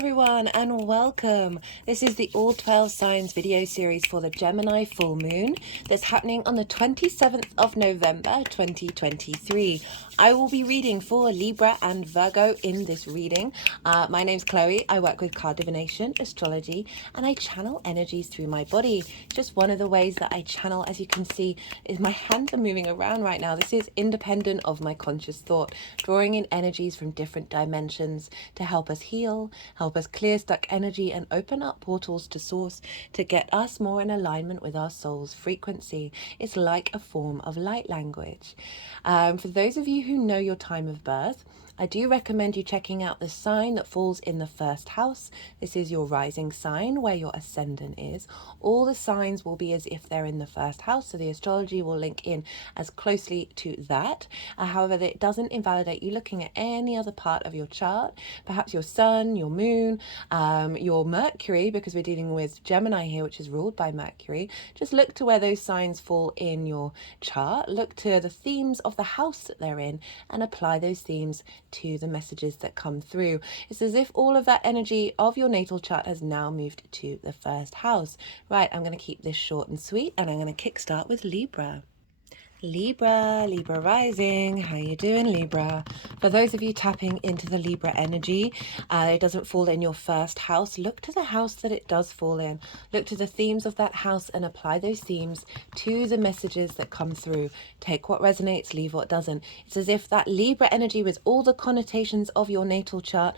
everyone and welcome. This is the All 12 Signs video series for the Gemini Full Moon that's happening on the 27th of November 2023. I will be reading for Libra and Virgo in this reading. My name's Chloe. I work with card divination, astrology, and I channel energies through my body. Just one of the ways that I channel, as you can see, is my hands are moving around right now. This is independent of my conscious thought, drawing in energies from different dimensions to help us heal, help us clear stuck energy and open up portals to source to get us more in alignment with our soul's frequency. It's like a form of light language. For those of you who know your time of birth, I do recommend you checking out the sign that falls in the first house. This is your rising sign where your ascendant is. All the signs will be as if they're in the first house, so the astrology will link in as closely to that. However, it doesn't invalidate you looking at any other part of your chart, perhaps your sun, your moon, your Mercury, because we're dealing with Gemini here, which is ruled by Mercury. Just look to where those signs fall in your chart. Look to the themes of the house that they're in and apply those themes to the messages that come through. It's as if all of that energy of your natal chart has now moved to the first house. Right, I'm going to keep this short and sweet, and I'm going to kickstart with Libra. Libra rising. How you doing, Libra? For those of you tapping into the Libra energy, it doesn't fall in your first house. Look to the house that it does fall in. Look to the themes of that house and apply those themes to the messages that come through. Take what resonates, leave what doesn't. It's as if that Libra energy, with all the connotations of your natal chart,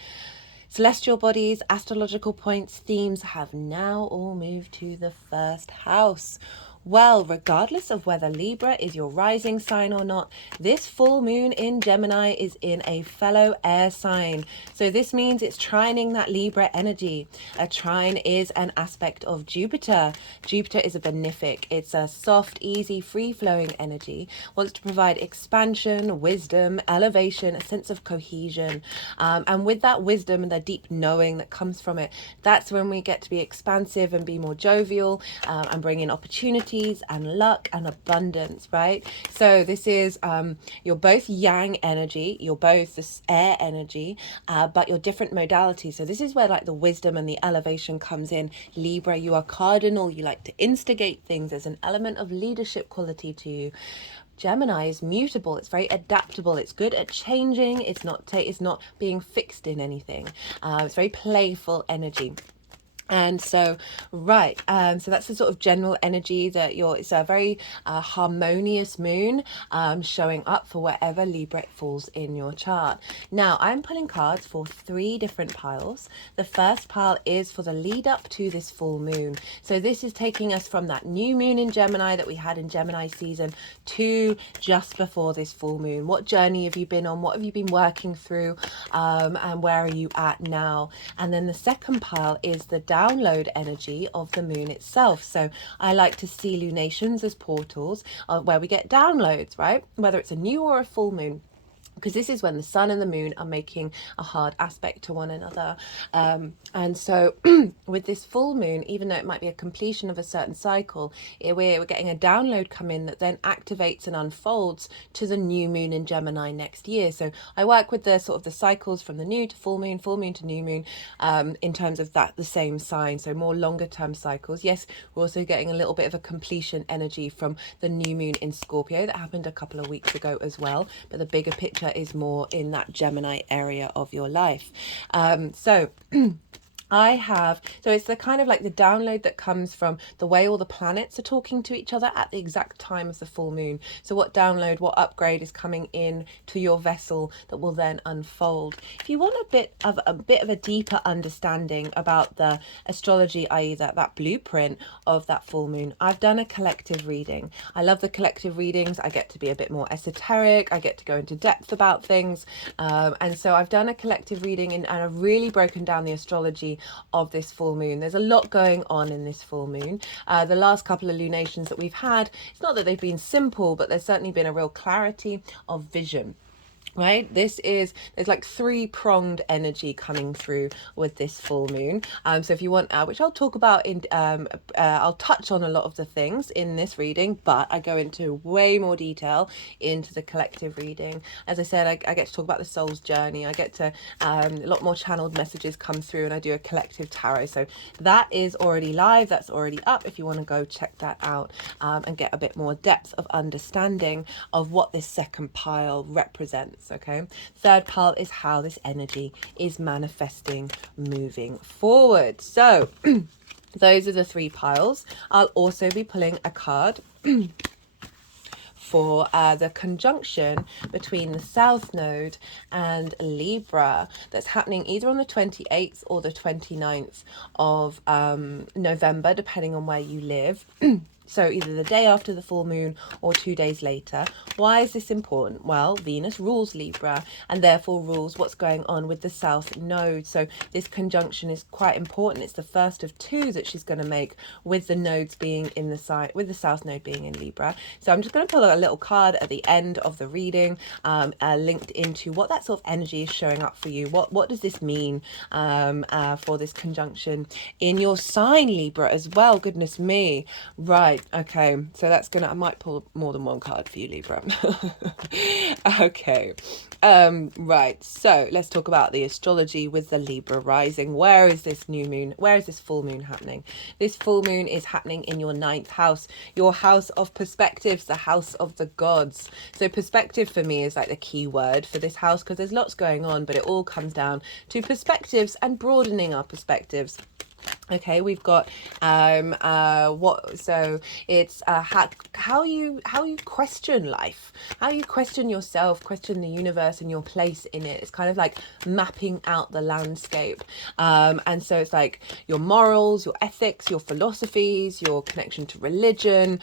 celestial bodies, astrological points, themes, have now all moved to the first house. Well, regardless of whether Libra is your rising sign or not, this full moon in Gemini is in a fellow air sign. So this means it's trining that Libra energy. A trine is an aspect of Jupiter. Jupiter is a benefic. It's a soft, easy, free-flowing energy. Wants to provide expansion, wisdom, elevation, a sense of cohesion. And with that wisdom and the deep knowing that comes from it, that's when we get to be expansive and be more jovial and bring in opportunities and luck and abundance, right? So this is you're both yang energy, you're both this air energy, but you're different modalities. So this is where like the wisdom and the elevation comes in. Libra, you are cardinal, you like to instigate things. There's an element of leadership quality to you. Gemini is mutable, it's very adaptable, it's good at changing, it's not being fixed in anything. It's very playful energy. And so, right, so that's the sort of general energy that it's a very harmonious moon showing up for wherever Libra falls in your chart. Now, I'm pulling cards for 3 different piles. The first pile is for the lead up to this full moon. So this is taking us from that new moon in Gemini that we had in Gemini season to just before this full moon. What journey have you been on? What have you been working through? And where are you at now? And then the second pile is the download energy of the moon itself. So I like to see lunations as portals where we get downloads, right? Whether it's a new or a full moon, because this is when the sun and the moon are making a hard aspect to one another. And so with this full moon, even though it might be a completion of a certain cycle, we're getting a download come in that then activates and unfolds to the new moon in Gemini next year. So I work with the sort of the cycles from the new to full moon to new moon, in terms of that, the same sign. So more longer term cycles. Yes, we're also getting a little bit of a completion energy from the new moon in Scorpio that happened a couple of weeks ago as well. But the bigger picture is more in that Gemini area of your life. So it's the kind of like the download that comes from the way all the planets are talking to each other at the exact time of the full moon. So what download, what upgrade is coming in to your vessel that will then unfold. If you want a bit of a deeper understanding about the astrology, i.e. that blueprint of that full moon, I've done a collective reading. I love the collective readings. I get to be a bit more esoteric. I get to go into depth about things. And so I've done a collective reading and I've really broken down the astrology of this full moon. There's a lot going on in this full moon. The last couple of lunations that we've had, it's not that they've been simple, but there's certainly been a real clarity of vision. Right, there's like three-pronged energy coming through with this full moon. So if you want, which I'll talk about in I'll touch on a lot of the things in this reading, but I go into way more detail into the collective reading. As I said, I get to talk about the soul's journey. I get to a lot more channeled messages come through, and I do a collective tarot. So that is already live, that's already up if you want to go check that out, and get a bit more depth of understanding of what this second pile represents. Okay, third pile is how this energy is manifesting moving forward. So those are the three piles. I'll also be pulling a card for the conjunction between the South Node and Libra that's happening either on the 28th or the 29th of November, depending on where you live. So either the day after the full moon or 2 days later. Why is this important? Well, Venus rules Libra and therefore rules what's going on with the South Node. So this conjunction is quite important. It's the first of two that she's going to make, with the nodes being in the side, with the South Node being in Libra. So I'm just going to pull a little card at the end of the reading, linked into what that sort of energy is showing up for you. What does this mean for this conjunction in your sign, Libra, as well? Goodness me. Right. Okay, so that's gonna, I might pull more than one card for you, Libra. Okay, right, so let's talk about the astrology with the Libra rising. Where is this new moon, where is this full moon happening? This full moon is happening in your 9th house, your house of perspectives, the house of the gods. So perspective for me is like the key word for this house, because there's lots going on, but it all comes down to perspectives and broadening our perspectives. Okay, we've got so it's how you question life, how you question yourself, question the universe and your place in it. It's kind of like mapping out the landscape, and so it's like your morals, your ethics, your philosophies, your connection to religion,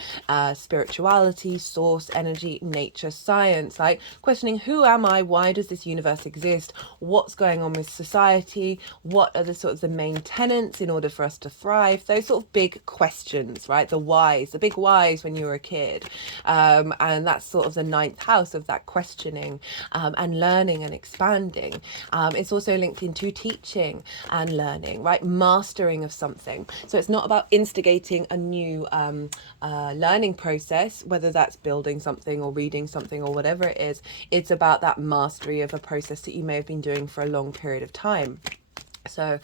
spirituality, source energy, nature, science, like questioning, who am I, why does this universe exist, what's going on with society, what are the sort of the main tenets in order for us to thrive, those sort of big questions, right? The whys, the big whys when you were a kid, and that's sort of the 9th house of that questioning, and learning and expanding. It's also linked into teaching and learning, right? Mastering of something. So it's not about instigating a new learning process, whether that's building something or reading something or whatever it is. It's about that mastery of a process that you may have been doing for a long period of time. So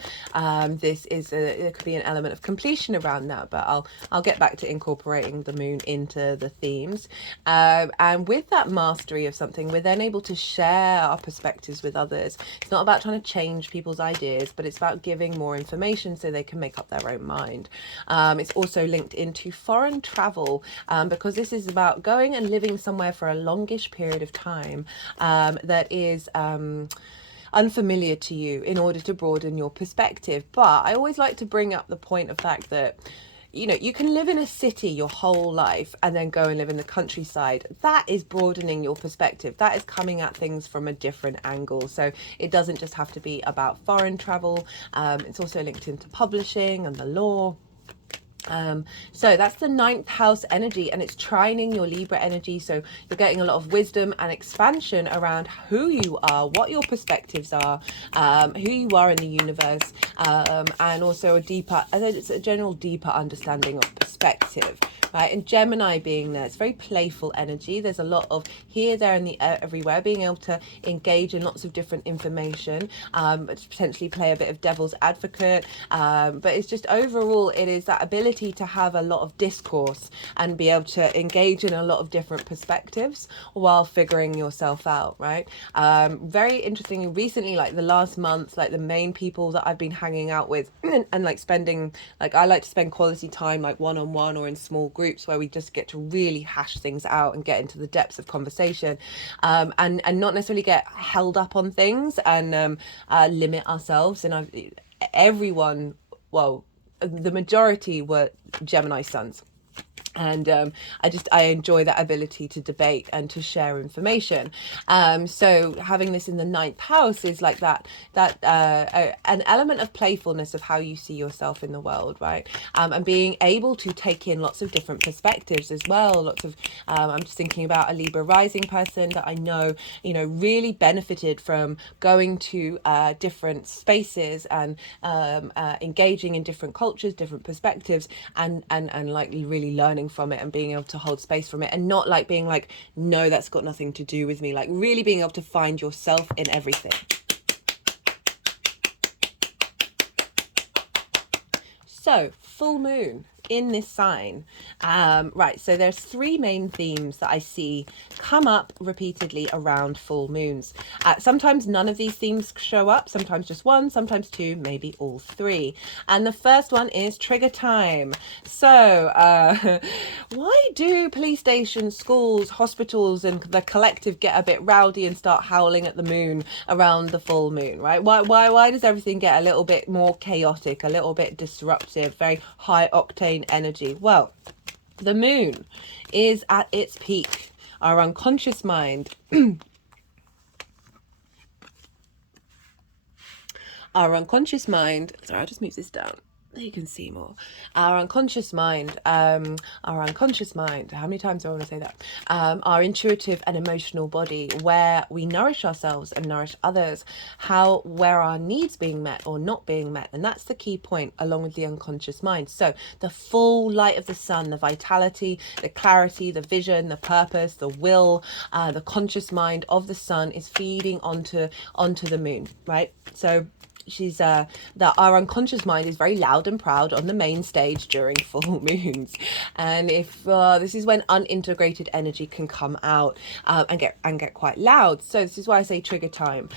this is there could be an element of completion around that, but I'll get back to incorporating the moon into the themes, and with that mastery of something, we're then able to share our perspectives with others. It's not about trying to change people's ideas, but it's about giving more information so they can make up their own mind. It's also linked into foreign travel, because this is about going and living somewhere for a longish period of time, that is unfamiliar to you, in order to broaden your perspective. But I always like to bring up the point of fact that, you know, you can live in a city your whole life and then go and live in the countryside. That is broadening your perspective. That is coming at things from a different angle. So it doesn't just have to be about foreign travel. It's also linked into publishing and the law. So that's the 9th house energy, and it's trining your Libra energy. So you're getting a lot of wisdom and expansion around who you are, what your perspectives are, who you are in the universe, and also it's a general deeper understanding of perspective, right? And Gemini being there, it's very playful energy. There's a lot of here, there, and the everywhere, being able to engage in lots of different information, potentially play a bit of devil's advocate, but it's just overall, it is that ability to have a lot of discourse and be able to engage in a lot of different perspectives while figuring yourself out, right? Very interesting. Recently, like the last month, like the main people that I've been hanging out with and like spending, like I like to spend quality time like one-on-one or in small groups where we just get to really hash things out and get into the depths of conversation, and not necessarily get held up on things and limit ourselves. And everyone, well, the majority were Gemini suns. And I enjoy that ability to debate and to share information. So having this in the ninth house is like an element of playfulness of how you see yourself in the world, right? And being able to take in lots of different perspectives as well. Lots of I'm just thinking about a Libra rising person that I know, really benefited from going to different spaces and engaging in different cultures, different perspectives, and like really learning from it and being able to hold space from it, and not like being like, no, that's got nothing to do with me. Like really being able to find yourself in everything. So full moon in this sign, right, so there's three main themes that I see come up repeatedly around full moons. Sometimes none of these themes show up, sometimes just one, sometimes two, maybe all three. And the first one is trigger time. So why do police stations, schools, hospitals and the collective get a bit rowdy and start howling at the moon around the full moon, right? Why does everything get a little bit more chaotic, a little bit disruptive, very high octane energy? Well, the moon is at its peak. Our unconscious mind sorry, I'll just move this down. You can see more. Our unconscious mind, how many times do I want to say that? Our intuitive and emotional body, where we nourish ourselves and nourish others, where our needs being met or not being met. And that's the key point, along with the unconscious mind. So the full light of the sun, the vitality, the clarity, the vision, the purpose, the will, the conscious mind of the sun is feeding onto the moon, right? So she's that our unconscious mind is very loud and proud on the main stage during full moons, and if this is when unintegrated energy can come out and get quite loud. So this is why I say trigger time.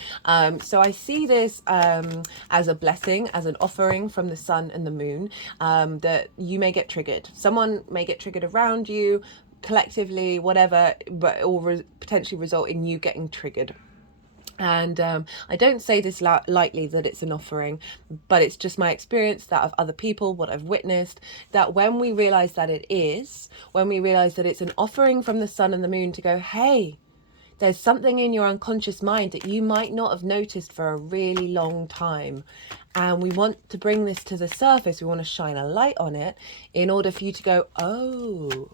So I see this as a blessing, as an offering from the sun and the moon, that you may get triggered. Someone may get triggered around you, collectively, whatever, but or potentially result in you getting triggered. And I don't say this lightly, that it's an offering, but it's just my experience, that of other people, what I've witnessed, that when we realize that when we realize that it's an offering from the sun and the moon to go, hey, there's something in your unconscious mind that you might not have noticed for a really long time. And we want to bring this to the surface. We want to shine a light on it in order for you to go, oh,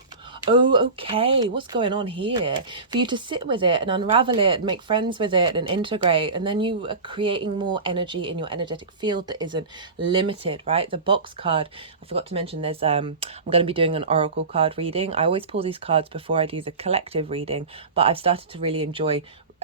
okay, what's going on here? For you to sit with it and unravel it and make friends with it and integrate. And then you are creating more energy in your energetic field that isn't limited, right? The box card, I forgot to mention, there's I'm going to be doing an oracle card reading. I always pull these cards before I do the collective reading, but I've started to really enjoy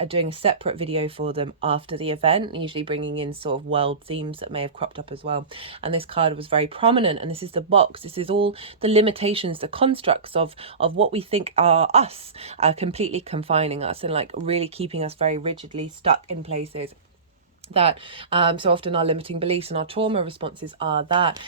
doing a separate video for them after the event, usually bringing in sort of world themes that may have cropped up as well. And this card was very prominent, and this is the box. This is all the limitations, the constructs of what we think are us, completely confining us and like really keeping us very rigidly stuck in places. That so often our limiting beliefs and our trauma responses are that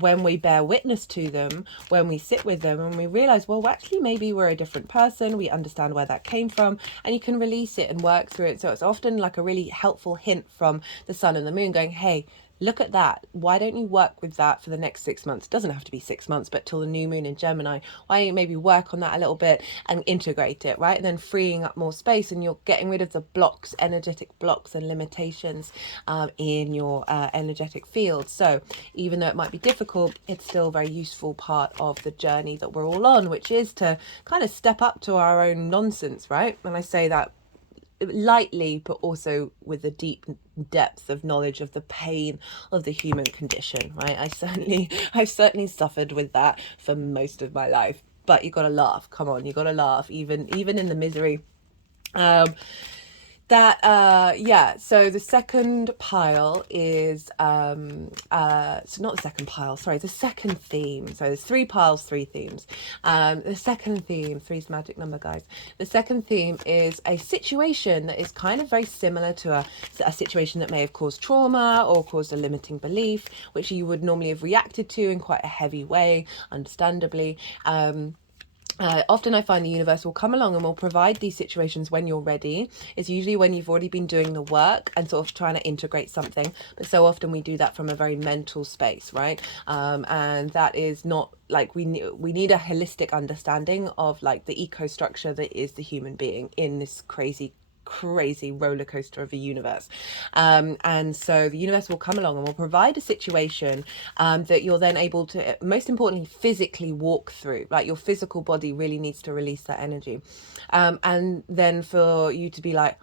when we bear witness to them, when we sit with them and we realize, well, actually maybe we're a different person, we understand where that came from, and you can release it and work through it. So it's often like a really helpful hint from the sun and the moon going, hey, look at that. Why don't you work with that for the next 6 months? It doesn't have to be 6 months, but till the new moon in Gemini. Why don't you maybe work on that a little bit and integrate it, right? And then freeing up more space, and you're getting rid of the blocks, energetic blocks and limitations in your energetic field. So even though it might be difficult, it's still a very useful part of the journey that we're all on, which is to kind of step up to our own nonsense, right? And I say that lightly, but also with a deep depth of knowledge of the pain of the human condition, right? I've certainly suffered with that for most of my life, but you gotta laugh. Come on, you gotta laugh, even in the misery. So the second pile is so not the second pile, sorry, the second theme. So there's 3 piles, 3 themes. The second theme, 3's magic number, guys. The second theme is a situation that is kind of very similar to a situation that may have caused trauma or caused a limiting belief, which you would normally have reacted to in quite a heavy way, understandably. Often I find the universe will come along and will provide these situations when you're ready. It's usually when you've already been doing the work and sort of trying to integrate something. But so often we do that from a very mental space, right? And that is not like we need a holistic understanding of like the eco structure that is the human being in this crazy roller coaster of a universe. And so the universe will come along and will provide a situation that you're then able to, most importantly, physically walk through. Like your physical body really needs to release that energy. And then for you to be like,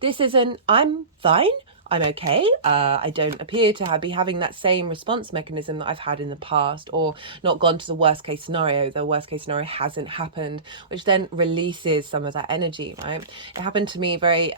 this isn't, I'm fine. I'm okay. I don't appear to be having that same response mechanism that I've had in the past, or not gone to the worst case scenario. The worst case scenario hasn't happened, which then releases some of that energy, right? It happened to me very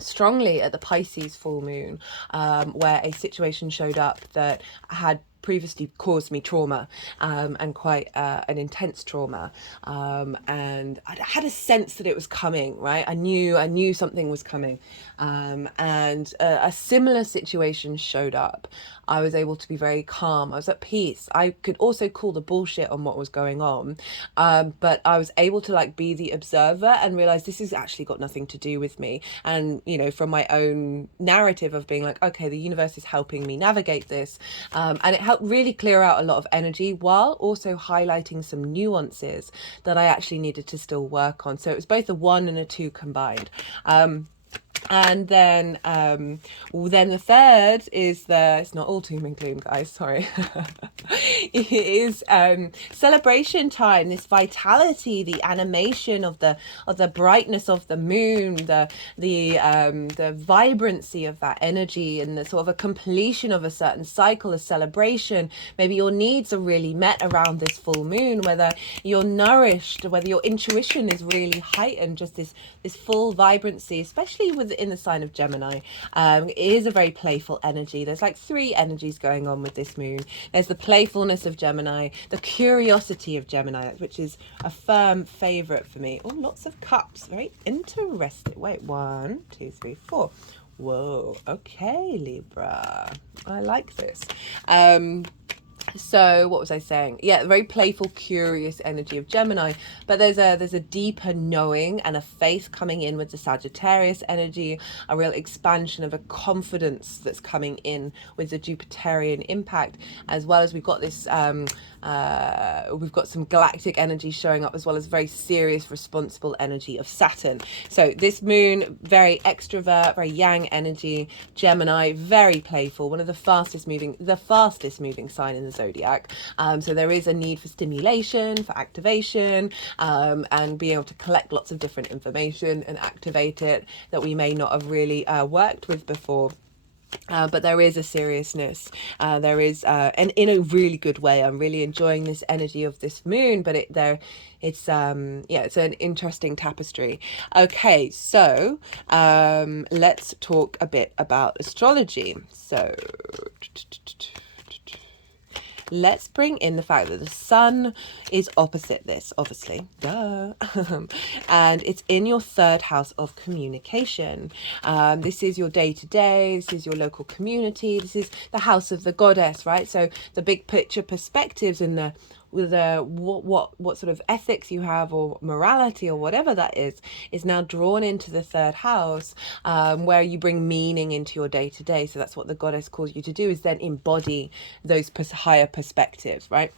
strongly at the Pisces full moon, where a situation showed up that had previously caused me trauma, and quite an intense trauma, and I had a sense that it was coming, right? I knew something was coming, and a similar situation showed up. I was able to be very calm. I was at peace. I could also call the bullshit on what was going on, but I was able to like be the observer and realize this has actually got nothing to do with me. And you know, from my own narrative of being like, okay, the universe is helping me navigate this, and it helped really clear out a lot of energy while also highlighting some nuances that I actually needed to still work on. So it was both a 1 and a 2 combined. And then the third is it's not all doom and gloom, guys, sorry. It is celebration time, this vitality, the animation of the brightness of the moon, the vibrancy of that energy, and the sort of a completion of a certain cycle, a celebration. Maybe your needs are really met around this full moon, whether you're nourished, whether your intuition is really heightened, just this full vibrancy, especially in the sign of Gemini. It is a very playful energy. There's like 3 energies going on with this moon. There's the playfulness of Gemini, the curiosity of Gemini, which is a firm favorite for me. Oh, lots of cups. Very interesting. Wait, 1, 2, 3, 4. Whoa. Okay, Libra. I like this. So what was I saying? Yeah, very playful, curious energy of Gemini, but there's a deeper knowing and a faith coming in with the Sagittarius energy, a real expansion of a confidence that's coming in with the Jupiterian impact, as well as we've got this we've got some galactic energy showing up, as well as very serious, responsible energy of Saturn. So this moon, very extrovert, very yang energy. Gemini, very playful, one of the fastest moving sign in the zodiac. So there is a need for stimulation, for activation, and being able to collect lots of different information and activate it that we may not have really worked with before. But there is a seriousness, there is and in a really good way. I'm really enjoying this energy of this moon, but it's an interesting tapestry. Okay, so let's talk a bit about astrology. So let's bring in the fact that the sun is opposite this, obviously, duh. And it's in your 3rd house of communication. This is your day-to-day, this is your local community, this is the house of the goddess, right? So the big picture perspectives and what sort of ethics you have, or morality, or whatever that is now drawn into the 3rd house, where you bring meaning into your day-to-day. So that's what the goddess calls you to do, is then embody those higher perspectives, right?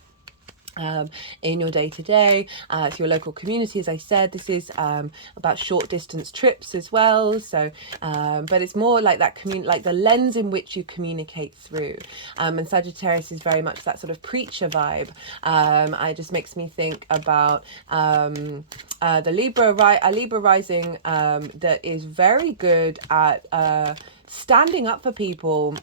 In your day-to-day, to your local community. As I said, this is about short distance trips as well. So but it's more like that like the lens in which you communicate through, and Sagittarius is very much that sort of preacher vibe. It just makes me think about the Libra rising, that is very good at standing up for people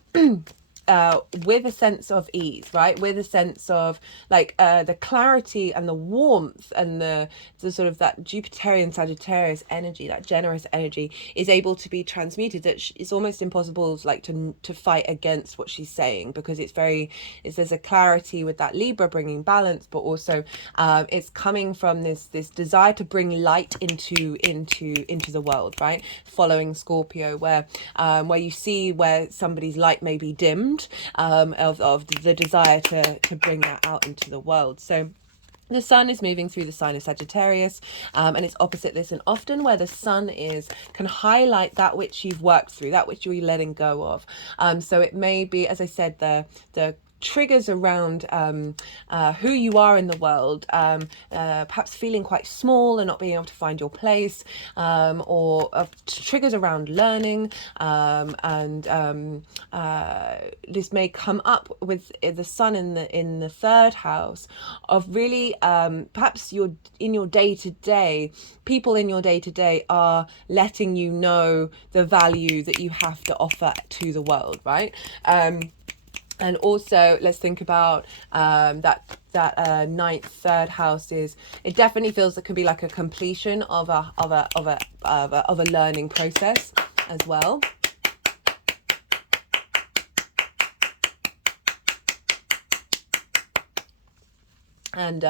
with a sense of ease, right? With a sense of like the clarity and the warmth and the sort of that Jupiterian Sagittarius energy, that generous energy, is able to be transmuted. That it's almost impossible like to fight against what she's saying, because there's a clarity with that Libra bringing balance, but also it's coming from this desire to bring light into the world, right? Following Scorpio, where you see where somebody's light may be dimmed, of the desire to bring that out into the world. So The sun is moving through the sign of Sagittarius, and it's opposite this. And often where the sun is can highlight that which you've worked through, that which you're letting go of. So it may be, as I said, the triggers around who you are in the world, perhaps feeling quite small and not being able to find your place, or triggers around learning, and this may come up with the sun in the third house of really perhaps in your day-to-day, people in your day-to-day are letting you know the value that you have to offer to the world, right? And also, let's think about that ninth third house is. It definitely feels it could be like a completion of a learning process as well. And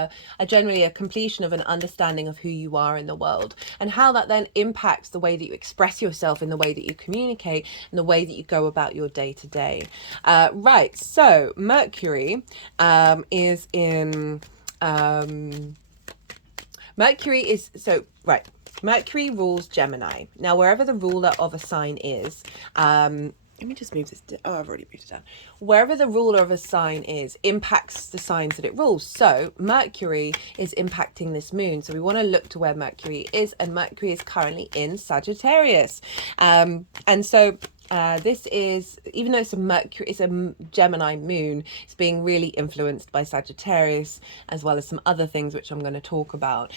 generally a completion of an understanding of who you are in the world, and how that then impacts the way that you express yourself, in the way that you communicate, and the way that you go about your day to day. Right, so Mercury is in... Mercury is... So, right, Mercury rules Gemini. Now, wherever the ruler of a sign is... let me just move this. Oh, I've already moved it down. Wherever the ruler of a sign is, impacts the signs that it rules. So Mercury is impacting this moon. So we want to look to where Mercury is, and Mercury is currently in Sagittarius. And so this is, even though it's a Gemini moon, it's being really influenced by Sagittarius, as well as some other things which I'm going to talk about,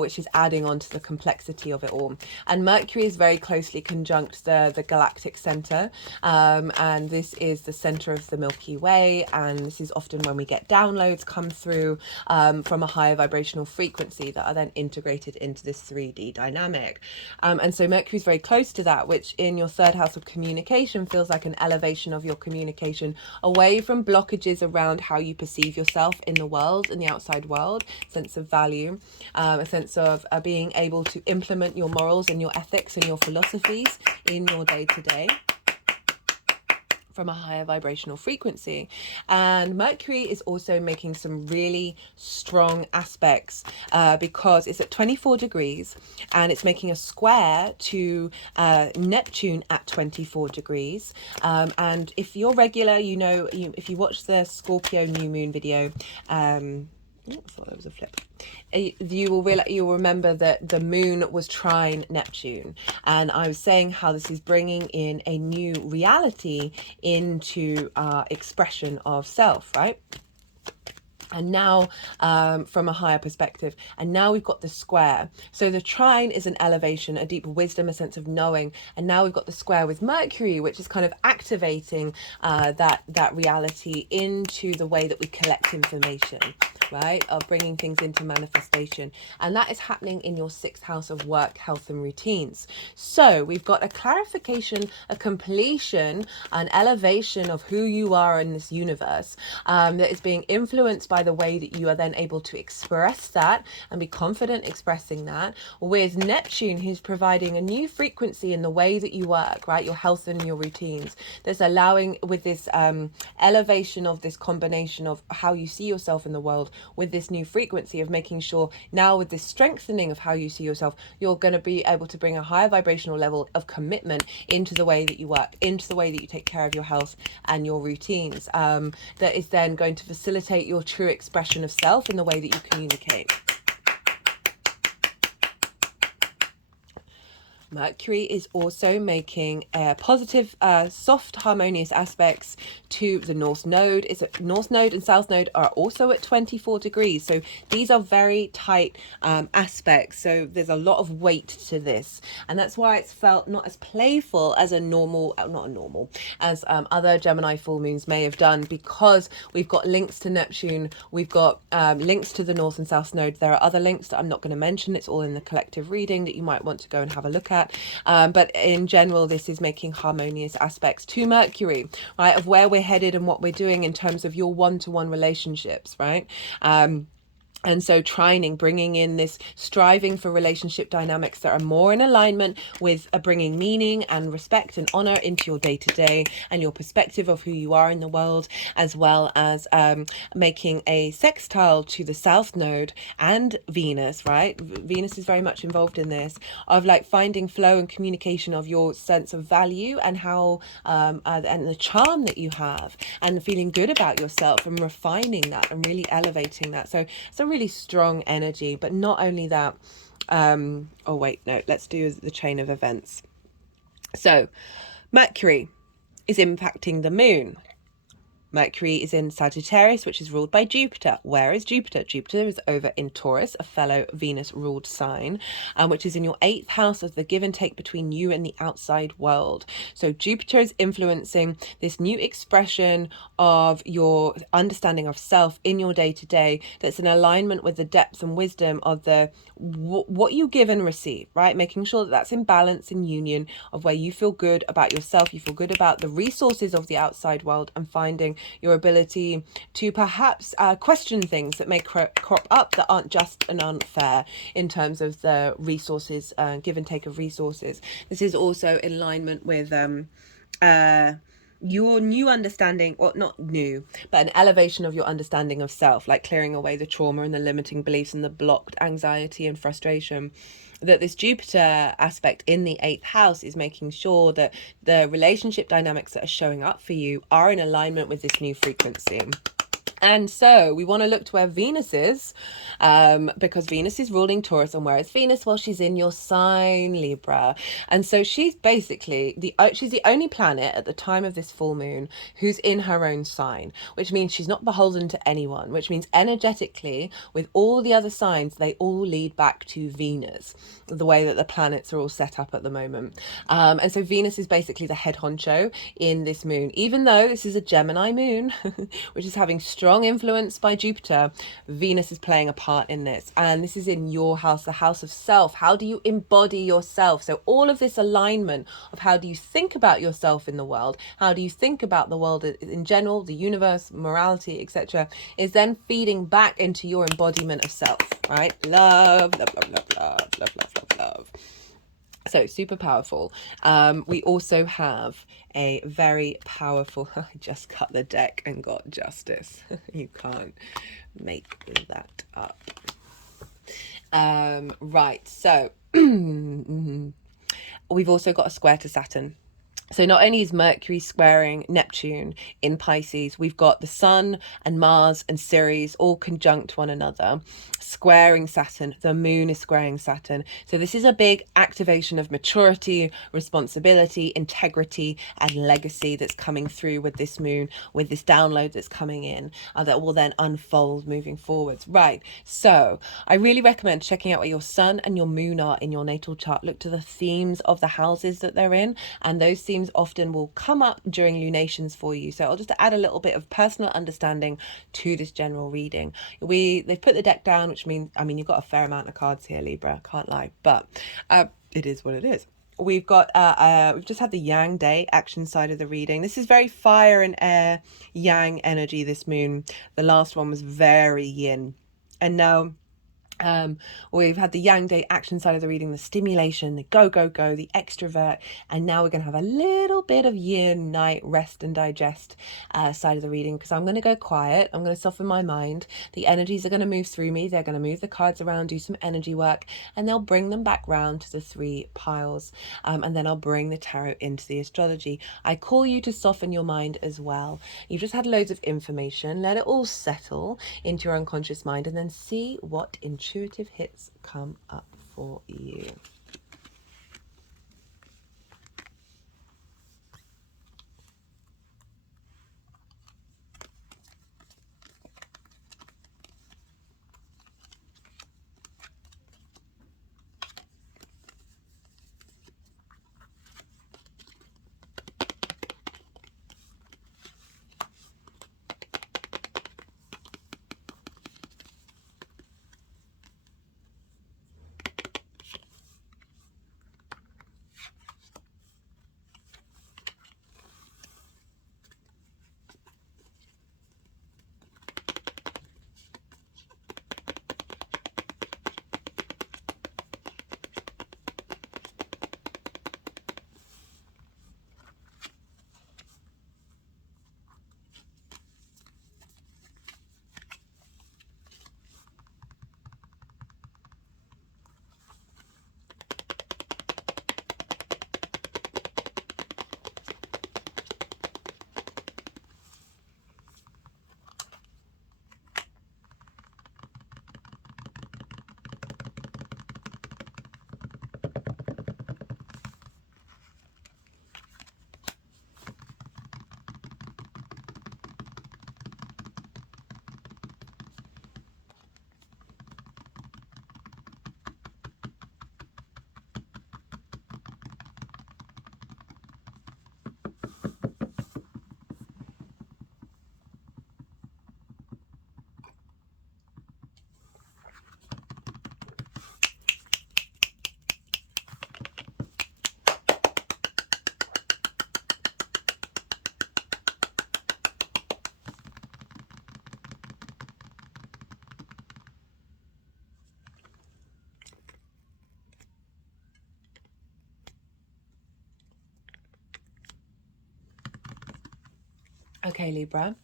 which is adding on to the complexity of it all. And Mercury is very closely conjunct the galactic center, and this is the center of the Milky Way, and this is often when we get downloads come through from a higher vibrational frequency that are then integrated into this 3D dynamic. And so Mercury is very close to that, which in your third house of communication feels like an elevation of your communication away from blockages around how you perceive yourself in the world, in the outside world, sense of value, a sense of being able to implement your morals and your ethics and your philosophies in your day-to-day from a higher vibrational frequency. And Mercury is also making some really strong aspects because it's at 24 degrees and it's making a square to Neptune at 24 degrees. And if you're regular, you know, if you watch the Scorpio new moon video, I thought that was a flip. You'll remember that the moon was trine Neptune, and I was saying how this is bringing in a new reality into our expression of self, right? And now from a higher perspective, and now we've got the square. So the trine is an elevation, a deep wisdom, a sense of knowing, and now we've got the square with Mercury, which is kind of activating that reality into the way that we collect information, right, of bringing things into manifestation. And that is happening in your sixth house of work, health and routines. So we've got a clarification, a completion, an elevation of who you are in this universe that is being influenced by the way that you are then able to express that and be confident expressing that, with Neptune, who's providing a new frequency in the way that you work, right, your health and your routines. That's allowing, with this elevation of this combination of how you see yourself in the world, with this new frequency of making sure now, with this strengthening of how you see yourself, you're going to be able to bring a higher vibrational level of commitment into the way that you work, into the way that you take care of your health and your routines, that is then going to facilitate your true expression of self in the way that you communicate. Mercury is also making positive, soft, harmonious aspects to the North Node. North Node and South Node are also at 24 degrees. So these are very tight aspects. So there's a lot of weight to this. And that's why it's felt not as playful as as other Gemini full moons may have done, because we've got links to Neptune. We've got links to the North and South Node. There are other links that I'm not going to mention. It's all in the collective reading that you might want to go and have a look at. But in general, this is making harmonious aspects to Mercury, right, of where we're headed and what we're doing in terms of your one-to-one relationships, right? And so trining, bringing in this striving for relationship dynamics that are more in alignment with bringing meaning and respect and honor into your day-to-day and your perspective of who you are in the world, as well as making a sextile to the South Node and Venus, right? Venus is very much involved in this, of like finding flow and communication of your sense of value and how and the charm that you have, and feeling good about yourself and refining that and really elevating that. So it's a really strong energy. But not only that, oh wait, no, let's do the chain of events. So Mercury is impacting the moon. Mercury is in Sagittarius, which is ruled by Jupiter. Where is Jupiter? Jupiter is over in Taurus, a fellow Venus-ruled sign, which is in your 8th house of the give and take between you and the outside world. So Jupiter is influencing this new expression of your understanding of self in your day-to-day that's in alignment with the depth and wisdom of the what you give and receive, right? Making sure that that's in balance and union of where you feel good about yourself, you feel good about the resources of the outside world, and finding your ability to perhaps question things that may crop up that aren't just and unfair in terms of the resources, give and take of resources. This is also in alignment with your new understanding, or not new, but an elevation of your understanding of self, like clearing away the trauma and the limiting beliefs and the blocked anxiety and frustration. That this Jupiter aspect in the 8th house is making sure that the relationship dynamics that are showing up for you are in alignment with this new frequency. And so we want to look to where Venus is, because Venus is ruling Taurus. And where is Venus? Well, she's in your sign, Libra. And so she's basically she's the only planet at the time of this full moon who's in her own sign, which means she's not beholden to anyone, which means energetically with all the other signs, they all lead back to Venus, the way that the planets are all set up at the moment. And so Venus is basically the head honcho in this moon, even though this is a Gemini moon, which is having strong influence by Jupiter. Venus is playing a part in this, and this is in your house, the house of self. How do you embody yourself? So all of this alignment of how do you think about yourself in the world, how do you think about the world in general, the universe, morality, etc., is then feeding back into your embodiment of self, right? Love, love, love, love, love, love, love, love, love. So super powerful. We also have a very powerful, I just cut the deck and got justice. You can't make that up. Right, so we've also got a square to Saturn. So not only is Mercury squaring Neptune in Pisces, we've got the Sun and Mars and Ceres all conjunct one another, squaring Saturn. The moon is squaring Saturn. So this is a big activation of maturity, responsibility, integrity, and legacy that's coming through with this moon, with this download that's coming in, that will then unfold moving forwards. Right, so I really recommend checking out where your Sun and your moon are in your natal chart. Look to the themes of the houses that they're in, and those themes often will come up during lunations for you. So I'll just add a little bit of personal understanding to this general reading. They've put the deck down, which means, I mean, you've got a fair amount of cards here, Libra, can't lie, but it is what it is. We've got we've just had the Yang Day action side of the reading. This is very fire and air, Yang energy, this moon. The last one was very yin, and now we've had the Yang Day action side of the reading, the stimulation, the go, the extrovert, and now we're going to have a little bit of yin, night, rest and digest side of the reading, because I'm going to go quiet. I'm going to soften my mind. The energies are going to move through me. They're going to move the cards around, do some energy work, and they'll bring them back round to the 3 piles. And then I'll bring the tarot into the astrology. I call you to soften your mind as well. You've just had loads of information. Let it all settle into your unconscious mind, and then see what intuitive hits come up for you. Okay, Libra.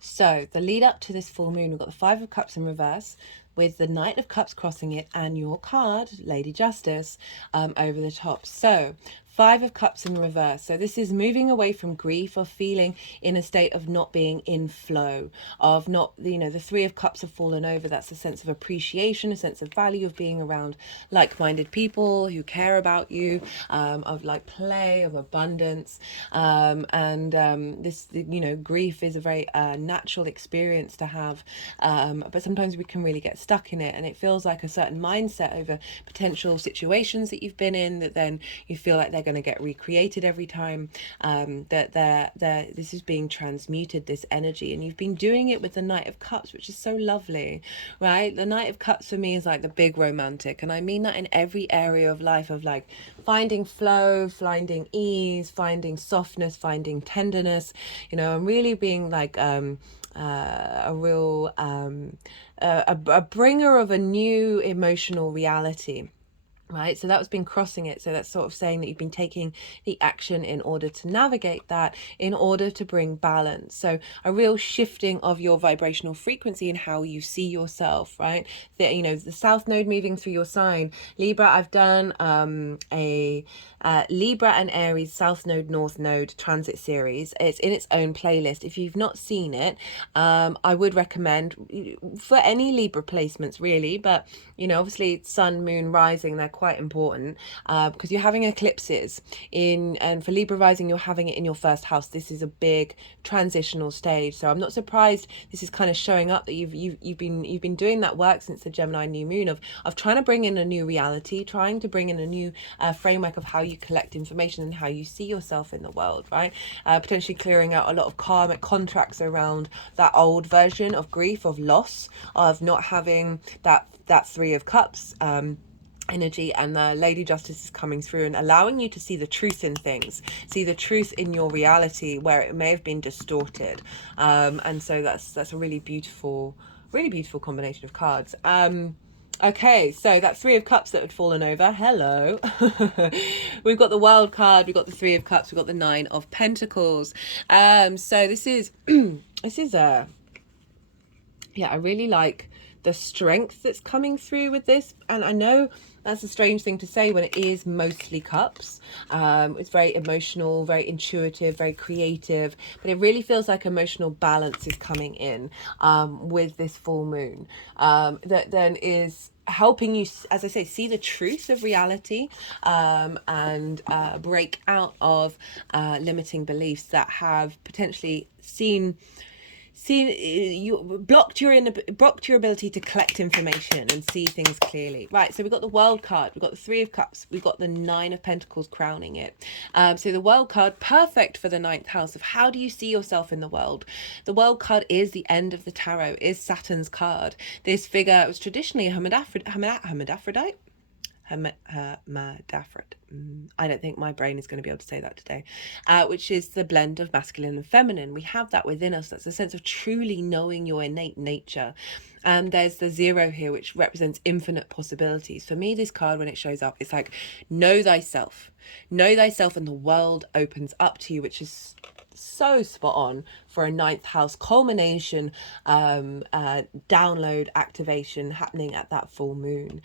So the lead up to this full moon, we've got the Five of Cups in reverse with the Knight of Cups crossing it and your card, Lady Justice, over the top. So Five of Cups in reverse. So this is moving away from grief, of feeling in a state of not being in flow, of not, you know, the Three of Cups have fallen over. That's a sense of appreciation, a sense of value, of being around like-minded people who care about you, of like play, of abundance. This, you know, grief is a very natural experience to have. But sometimes we can really get stuck in it, and it feels like a certain mindset over potential situations that you've been in, that then you feel like they're going to get recreated every time, that this is being transmuted, this energy, and you've been doing it with the Knight of Cups, which is so lovely, right? The Knight of Cups for me is like the big romantic, and I mean that in every area of life, of like finding flow, finding ease, finding softness, finding tenderness, you know, and really being like a real a bringer of a new emotional reality. Right, so that was been crossing it. So that's sort of saying that you've been taking the action in order to navigate that, in order to bring balance. So a real shifting of your vibrational frequency and how you see yourself, right? The, you know, the South Node moving through your sign. Libra, I've done a Libra and Aries South Node, North Node transit series. It's in its own playlist. If you've not seen it, I would recommend for any Libra placements really, but you know, obviously Sun, Moon, Rising, they're quite important because you're having eclipses in, and for Libra rising you're having it in your first house. This is a big transitional stage, so I'm not surprised this is kind of showing up, that you've been doing that work since the Gemini new moon of trying to bring in a new reality, trying to bring in a new framework of how you collect information and how you see yourself in the world, right? Potentially clearing out a lot of karmic contracts around that old version of grief, of loss, of not having that Three of Cups energy, and the Lady Justice is coming through and allowing you to see the truth in things, see the truth in your reality where it may have been distorted, and so that's a really beautiful combination of cards. Okay, so that Three of Cups that had fallen over, hello. We've got the Wild card, we've got the Three of Cups, we've got the Nine of Pentacles. So this is yeah, I really like the strength that's coming through with this, and I know that's a strange thing to say when it is mostly cups. It's very emotional, very intuitive, very creative, but it really feels like emotional balance is coming in with this full moon, that then is helping you, as I say, see the truth of reality, and break out of limiting beliefs that have potentially you blocked your ability to collect information and see things clearly. Right, so we've got the World card, we've got the Three of Cups, we've got the Nine of Pentacles crowning it. So the World card, perfect for the ninth house of how do you see yourself in the world. The World card is the end of the tarot, is Saturn's card. This figure was traditionally a hermaphrodite. I don't think my brain is going to be able to say that today, which is the blend of masculine and feminine. We have that within us. That's a sense of truly knowing your innate nature. And there's the Zero here, which represents infinite possibilities. For me, this card, when it shows up, it's like, know thyself, and the world opens up to you, which is so spot on for a ninth house culmination, download activation happening at that full moon.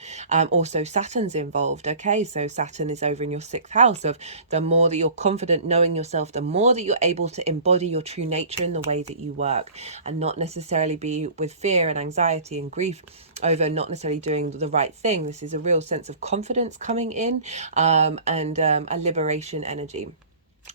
Also Saturn's involved. Okay, so Saturn is over in your sixth house of the more that you're confident knowing yourself, the more that you're able to embody your true nature in the way that you work, and not necessarily be with fear and anxiety and grief over not necessarily doing the right thing. This is a real sense of confidence coming in, and a liberation energy.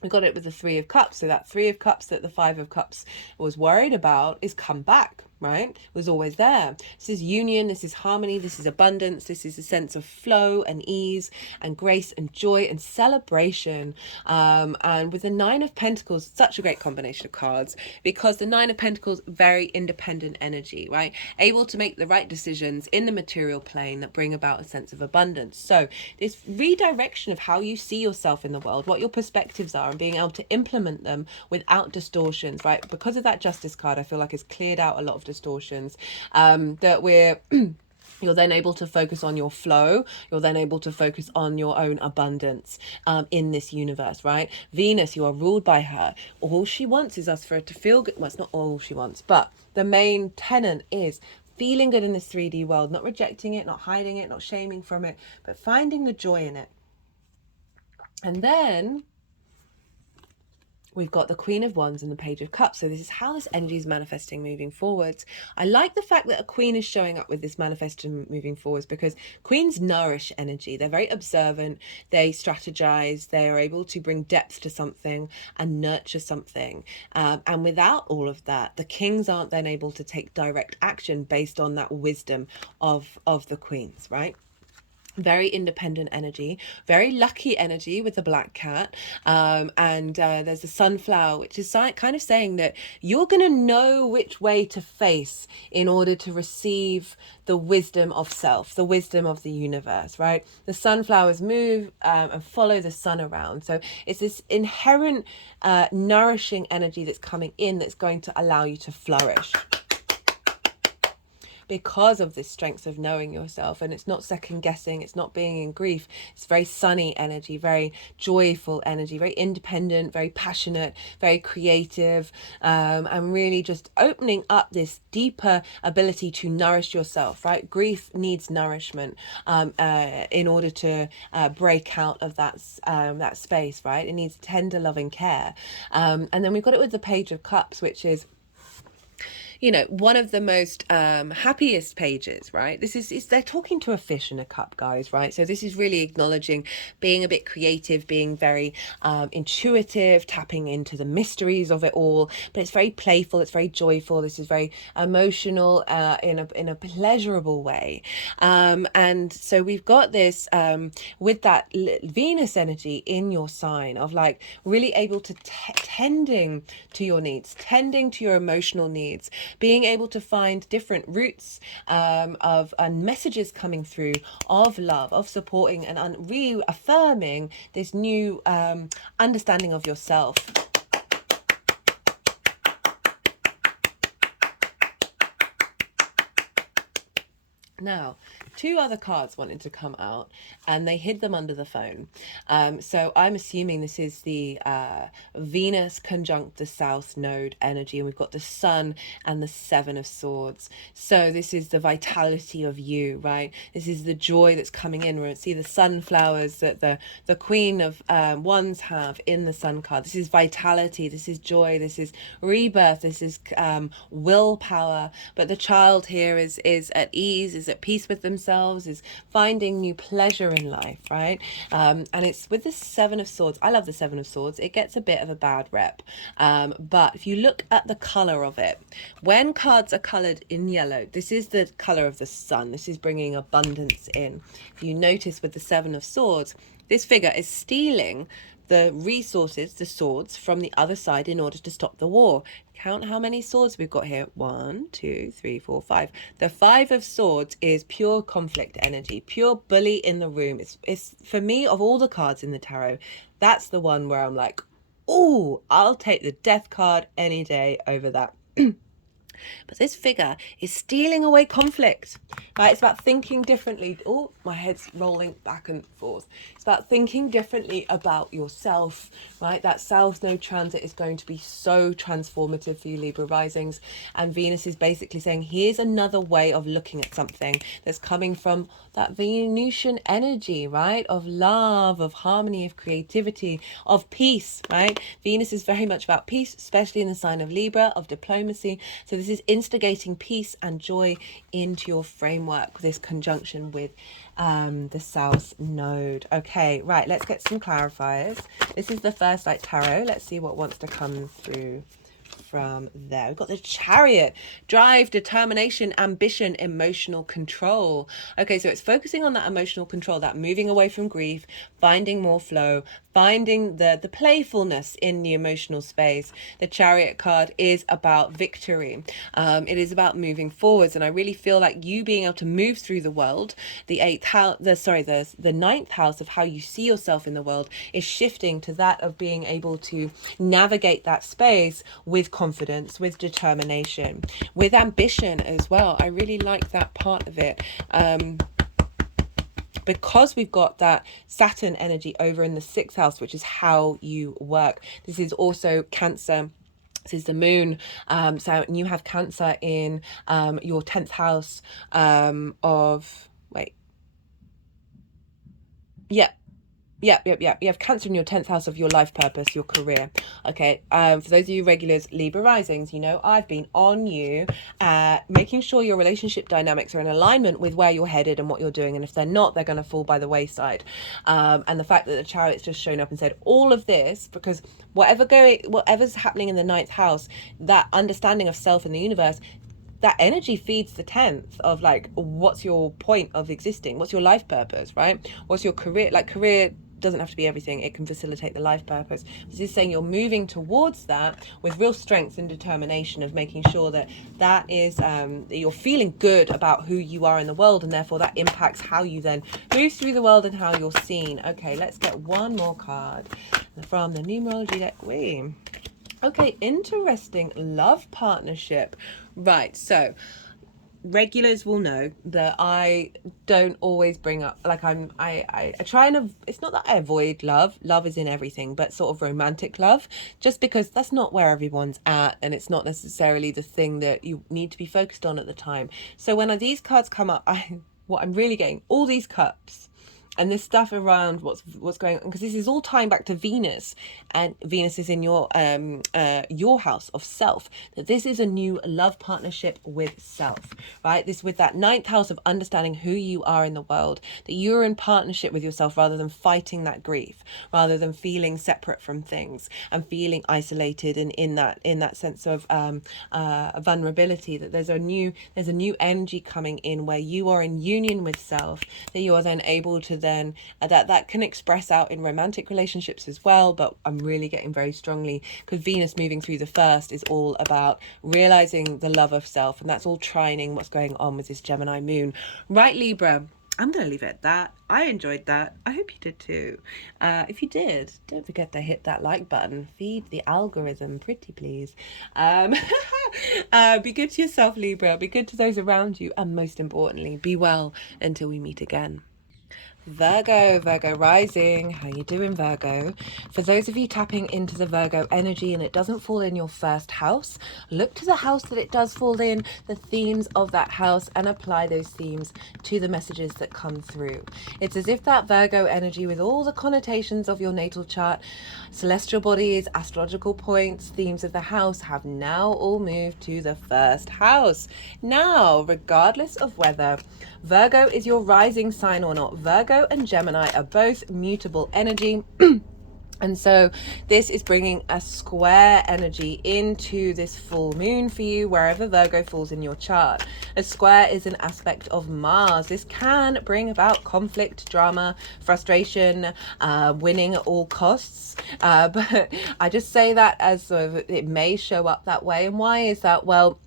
We got it with the Three of Cups. So that Three of Cups that the Five of Cups was worried about is come back. right, was always there. This is union, this is harmony, this is abundance, this is a sense of flow and ease and grace and joy and celebration. And with the Nine of Pentacles, such a great combination of cards, because the Nine of Pentacles, very independent energy, right? Able to make the right decisions in the material plane that bring about a sense of abundance. So this redirection of how you see yourself in the world, what your perspectives are, and being able to implement them without distortions, right? Because of that Justice card, I feel like it's cleared out a lot of distortions, that we're you're then able to focus on your flow. You're then able to focus on your own abundance in this universe, right? Venus, you are ruled by her. All she wants is us for it to feel good. Well, it's not all she wants, but the main tenet is feeling good in this 3D world, not rejecting it, not hiding it, not shaming from it, but finding the joy in it. And then we've got the Queen of Wands and the Page of Cups. So this is how this energy is manifesting moving forwards. I like the fact that a queen is showing up with this manifesting moving forwards, because queens nourish energy. They're very observant. They strategize. They are able to bring depth to something and nurture something. And without all of that, the kings aren't then able to take direct action based on that wisdom of the queens, right? Very independent energy, very lucky energy with the black cat. And there's a sunflower, which is kind of saying that you're going to know which way to face in order to receive the wisdom of self, the wisdom of the universe, right? The sunflowers move and follow the sun around. So it's this inherent nourishing energy that's coming in that's going to allow you to flourish, because of this strength of knowing yourself. And it's not second guessing, it's not being in grief. It's very sunny energy, very joyful energy, very independent, very passionate, very creative, and really just opening up this deeper ability to nourish yourself, right? Grief needs nourishment in order to break out of that space, right? It needs tender loving care. And then we've got it with the Page of Cups, which is, you know, one of the most happiest pages, right? This is they're talking to a fish in a cup, guys, right? So this is really acknowledging being a bit creative, being very intuitive, tapping into the mysteries of it all. But it's very playful, it's very joyful. This is very emotional in a pleasurable way. And so we've got this with that Venus energy in your sign of like really able to tending to your needs, tending to your emotional needs, being able to find different routes of and messages coming through of love, of supporting and reaffirming this new understanding of yourself. Now, two other cards wanted to come out and they hid them under the phone. So I'm assuming this is the Venus conjunct the South Node energy, and we've got the Sun and the Seven of Swords. So this is the vitality of you, right? This is the joy that's coming in. We see the sunflowers that the Queen of Wands have in the Sun card. This is vitality, this is joy, this is rebirth, this is willpower. But the child here is at ease, is at peace with themselves, is finding new pleasure in life, right? And it's with the Seven of Swords. I love the Seven of Swords. It gets a bit of a bad rep, but if you look at the color of it, when cards are colored in yellow, this is the color of the sun. This is bringing abundance in. If you notice with the Seven of Swords, this figure is stealing the resources, the swords, from the other side in order to stop the war. Count how many swords we've got here. 1, 2, 3, 4, 5. The Five of Swords is pure conflict energy, pure bully in the room. It's for me, of all the cards in the tarot, that's the one where I'm like, oh, I'll take the death card any day over that. But this figure is stealing away conflict, right? It's about thinking differently. Oh, my head's rolling back and forth. It's about thinking differently about yourself, right? That South Node transit is going to be so transformative for you, Libra risings. And Venus is basically saying, here's another way of looking at something that's coming from that Venusian energy, right? Of love, of harmony, of creativity, of peace, right? Venus is very much about peace, especially in the sign of Libra, of diplomacy. So this is instigating peace and joy into your framework, this conjunction with the South Node. Okay, right, let's get some clarifiers. This is the first light tarot. Let's see what wants to come through from there? We've got the Chariot, drive, determination, ambition, emotional control. Okay, so it's focusing on that emotional control, that moving away from grief, finding more flow, finding the playfulness in the emotional space. The Chariot card is about victory. It is about moving forwards, and I really feel like you being able to move through the world. The ninth house of how you see yourself in the world is shifting to that of being able to navigate that space with confidence, with determination, with ambition as well. I really like that part of it. Because we've got that Saturn energy over in the 6th house, which is how you work. This is also Cancer. This is the moon. So you have Cancer in your 10th house You have Cancer in your 10th house of your life purpose, your career. Okay. For those of you regulars, Libra risings, you know, I've been on you, making sure your relationship dynamics are in alignment with where you're headed and what you're doing. And if they're not, they're going to fall by the wayside. And the fact that the Chariot's just shown up and said all of this, because whatever's happening in the 9th house, that understanding of self in the universe, that energy feeds the 10th of like, what's your point of existing? What's your life purpose, right? What's your career? Like, career doesn't have to be everything. It can facilitate the life purpose. This is saying you're moving towards that with real strength and determination of making sure that that is, you're feeling good about who you are in the world, and therefore that impacts how you then move through the world and how you're seen. Okay, let's get one more card from the numerology deck. Okay, interesting love partnership. Right, so regulars will know that I don't always bring up, like, I try and it's not that I avoid love is in everything, but sort of romantic love, just because that's not where everyone's at, and it's not necessarily the thing that you need to be focused on at the time. So when these cards come up, what I'm really getting, all these cups and this stuff around what's going on, because this is all tying back to Venus, and Venus is in your house of self, that this is a new love partnership with self, right? This with that 9th house of understanding who you are in the world, that you're in partnership with yourself rather than fighting that grief, rather than feeling separate from things and feeling isolated, and in that sense of vulnerability, that there's a new energy coming in where you are in union with self, that you are then able to then that can express out in romantic relationships as well. But I'm really getting very strongly, because Venus moving through the 1st is all about realizing the love of self, and that's all trining what's going on with this Gemini moon. Right, Libra, I'm going to leave it at that. I enjoyed that. I hope you did too. If you did, don't forget to hit that like button. Feed the algorithm, pretty please. Be good to yourself, Libra. Be good to those around you. And most importantly, be well until we meet again. Virgo rising. How you doing, Virgo? For those of you tapping into the Virgo energy and it doesn't fall in your 1st house, look to the house that it does fall in, the themes of that house, and apply those themes to the messages that come through. It's as if that Virgo energy, with all the connotations of your natal chart, celestial bodies, astrological points, themes of the house, have now all moved to the 1st house. Now, regardless of whether Virgo is your rising sign or not, Virgo and Gemini are both mutable energy. And so this is bringing a square energy into this full moon for you, wherever Virgo falls in your chart. A square is an aspect of Mars. This can bring about conflict, drama, frustration, winning at all costs. But I just say that as sort of, it may show up that way. And why is that? Well,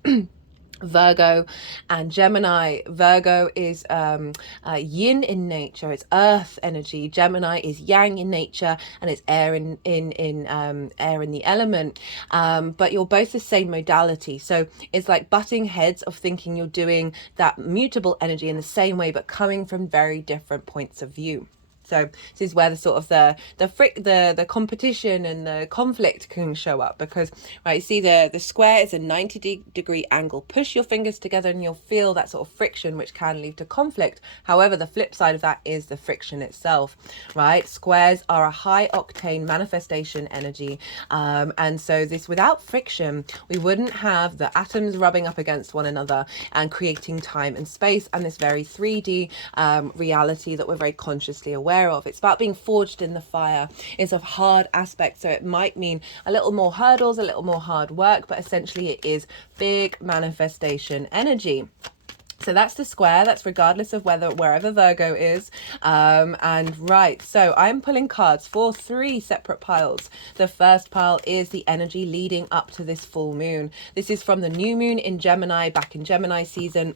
Virgo and Gemini. Virgo is yin in nature, it's earth energy. Gemini is yang in nature, and it's air in air in the element. But you're both the same modality, so it's like butting heads of thinking you're doing that mutable energy in the same way, but coming from very different points of view. So this is where the sort of the competition and the conflict can show up, because right, you see the square is a 90-degree angle. Push your fingers together and you'll feel that sort of friction, which can lead to conflict. However, the flip side of that is the friction itself, right? Squares are a high octane manifestation energy, and so this, without friction, we wouldn't have the atoms rubbing up against one another and creating time and space, and this very 3D reality that we're very consciously aware aware of. It's about being forged in the fire. It's a hard aspect, so it might mean a little more hurdles, a little more hard work, but essentially it is big manifestation energy. So that's the square. That's regardless of wherever Virgo is. And right, so I'm pulling cards for 3 separate piles. The first pile is the energy leading up to this full moon. This is from the new moon in Gemini, back in Gemini season.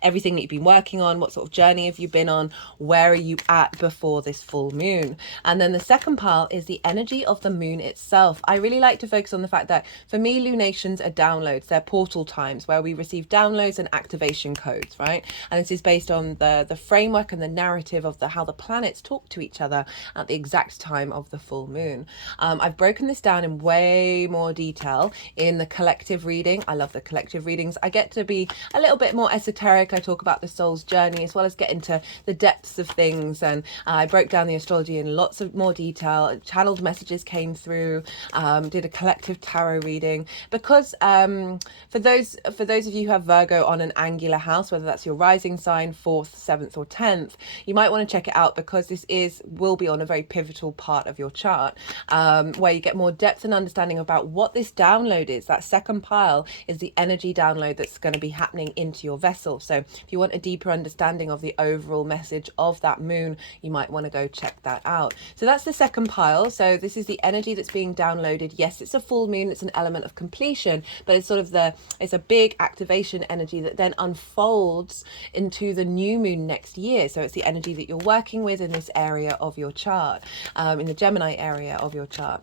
Everything that you've been working on, what sort of journey have you been on, where are you at before this full moon? And then the second pile is the energy of the moon itself. I really like to focus on the fact that for me, lunations are downloads. They're portal times where we receive downloads and activation codes, right? And this is based on the framework and the narrative of how the planets talk to each other at the exact time of the full moon. I've broken this down in way more detail in the collective reading. I love the collective readings. I get to be a little bit more esoteric. I talk about the soul's journey as well as get into the depths of things, and I broke down the astrology in lots of more detail. Channeled messages came through, did a collective tarot reading, because for those of you who have Virgo on an angular house, whether that's your rising sign, 4th, 7th or 10th, you might want to check it out, because this will be on a very pivotal part of your chart, where you get more depth and understanding about what this download is. That second pile is the energy download that's going to be happening into your vessel. So if you want a deeper understanding of the overall message of that moon, you might want to go check that out. So that's the second pile. So this is the energy that's being downloaded. Yes, it's a full moon. It's an element of completion, but it's sort of it's a big activation energy that then unfolds into the new moon next year. So it's the energy that you're working with in this area of your chart, in the Gemini area of your chart.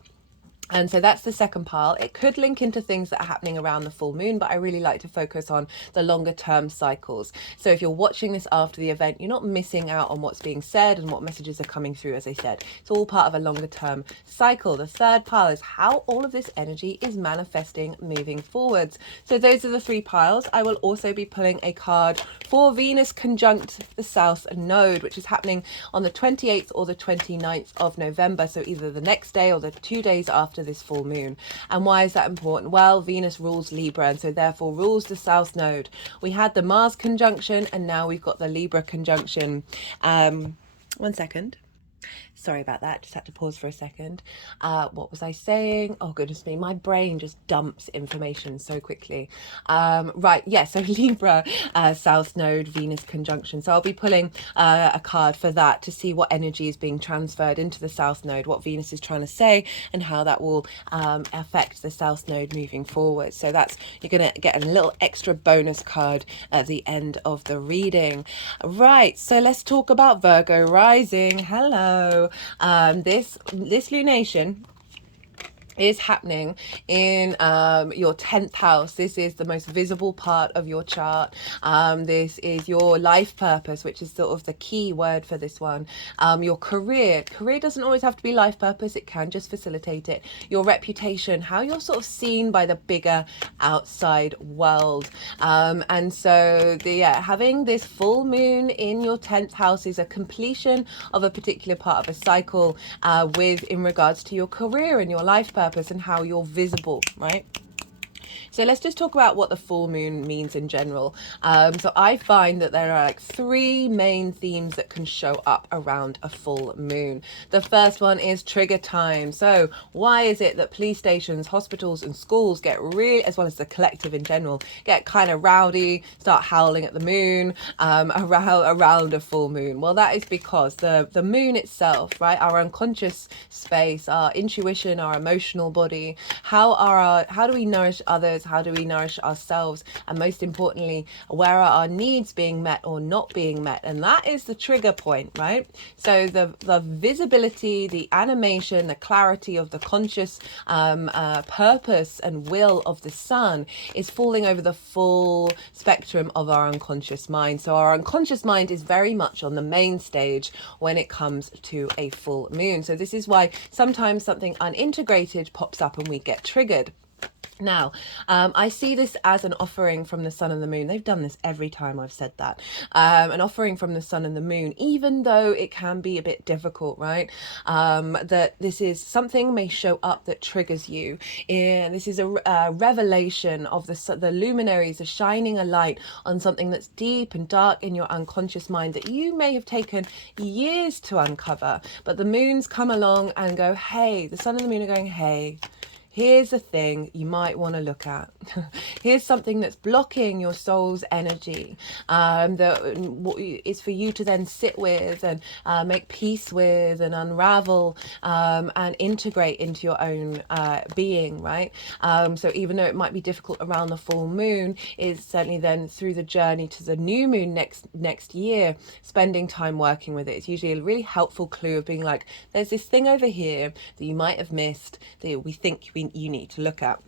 And so that's the second pile. It could link into things that are happening around the full moon, but I really like to focus on the longer term cycles. So if you're watching this after the event, you're not missing out on what's being said and what messages are coming through. As I said, it's all part of a longer term cycle. The third pile is how all of this energy is manifesting moving forwards. So those are the 3 piles. I will also be pulling a card for Venus conjunct the South Node, which is happening on the 28th or the 29th of November. So either the next day or the 2 days after this full moon. And why is that important? Well, Venus rules Libra, and so therefore rules the South Node. We had the Mars conjunction, and now we've got the Libra conjunction. 1 second. Sorry about that, just had to pause for a second. What was I saying? Oh goodness me, my brain just dumps information so quickly. Right, yeah, so Libra, South Node, Venus conjunction. So I'll be pulling a card for that to see what energy is being transferred into the South Node, what Venus is trying to say, and how that will affect the South Node moving forward. So you're going to get a little extra bonus card at the end of the reading. Right, so let's talk about Virgo rising. Hello. This lunation is happening in your 10th house. This is the most visible part of your chart. This is your life purpose, which is sort of the key word for this one. Your career doesn't always have to be life purpose, it can just facilitate it. Your reputation, how you're sort of seen by the bigger outside world. And so having this full moon in your 10th house is a completion of a particular part of a cycle in regards to your career and your life purpose and how you're visible, right? So let's just talk about what the full moon means in general. So I find that there are like 3 main themes that can show up around a full moon. The first one is trigger time. So why is it that police stations, hospitals and schools get really, as well as the collective in general, get kind of rowdy, start howling at the moon around a full moon? Well, that is because the moon itself, right, our unconscious space, our intuition, our emotional body, how do we nourish others? How do we nourish ourselves? And most importantly, where are our needs being met or not being met? And that is the trigger point, right? So the visibility, the animation, the clarity of the conscious purpose and will of the sun is falling over the full spectrum of our unconscious mind. So our unconscious mind is very much on the main stage when it comes to a full moon. So this is why sometimes something unintegrated pops up and we get triggered. Now, I see this as an offering from the sun and the moon. They've done this every time I've said that. An offering from the sun and the moon, even though it can be a bit difficult, right? That this is something may show up that triggers you. And this is a revelation of the luminaries are shining a light on something that's deep and dark in your unconscious mind that you may have taken years to uncover. But the moons come along and go, hey, the sun and the moon are going, hey, here's a thing you might want to look at. Here's something that's blocking your soul's energy, that is for you to then sit with and make peace with and unravel and integrate into your own being, right? So even though it might be difficult around the full moon, it's certainly then through the journey to the new moon next year, spending time working with it. It's usually a really helpful clue of being like, there's this thing over here that you might have missed that we think you need to look at.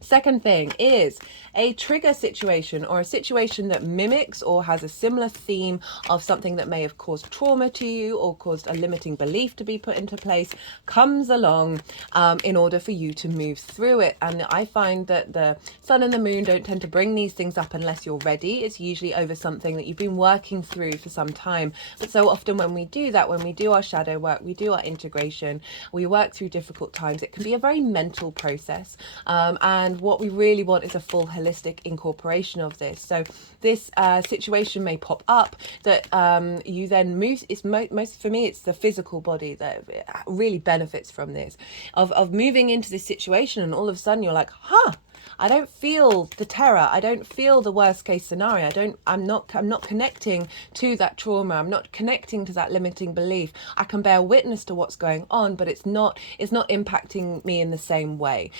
Second thing is a trigger situation, or a situation that mimics or has a similar theme of something that may have caused trauma to you or caused a limiting belief to be put into place, comes along in order for you to move through it. And I find that the sun and the moon don't tend to bring these things up unless you're ready. It's usually over something that you've been working through for some time. But so often when we do that, when we do our shadow work, we do our integration, we work through difficult times, it can be a very mental process. And what we really want is a full holistic incorporation of this. So this situation may pop up that you then move. It's most for me, it's the physical body that really benefits from this, of moving into this situation, and all of a sudden you're like, I don't feel the terror. I don't feel the worst case scenario. I'm not connecting to that trauma. I'm not connecting to that limiting belief. I can bear witness to what's going on, but it's not impacting me in the same way.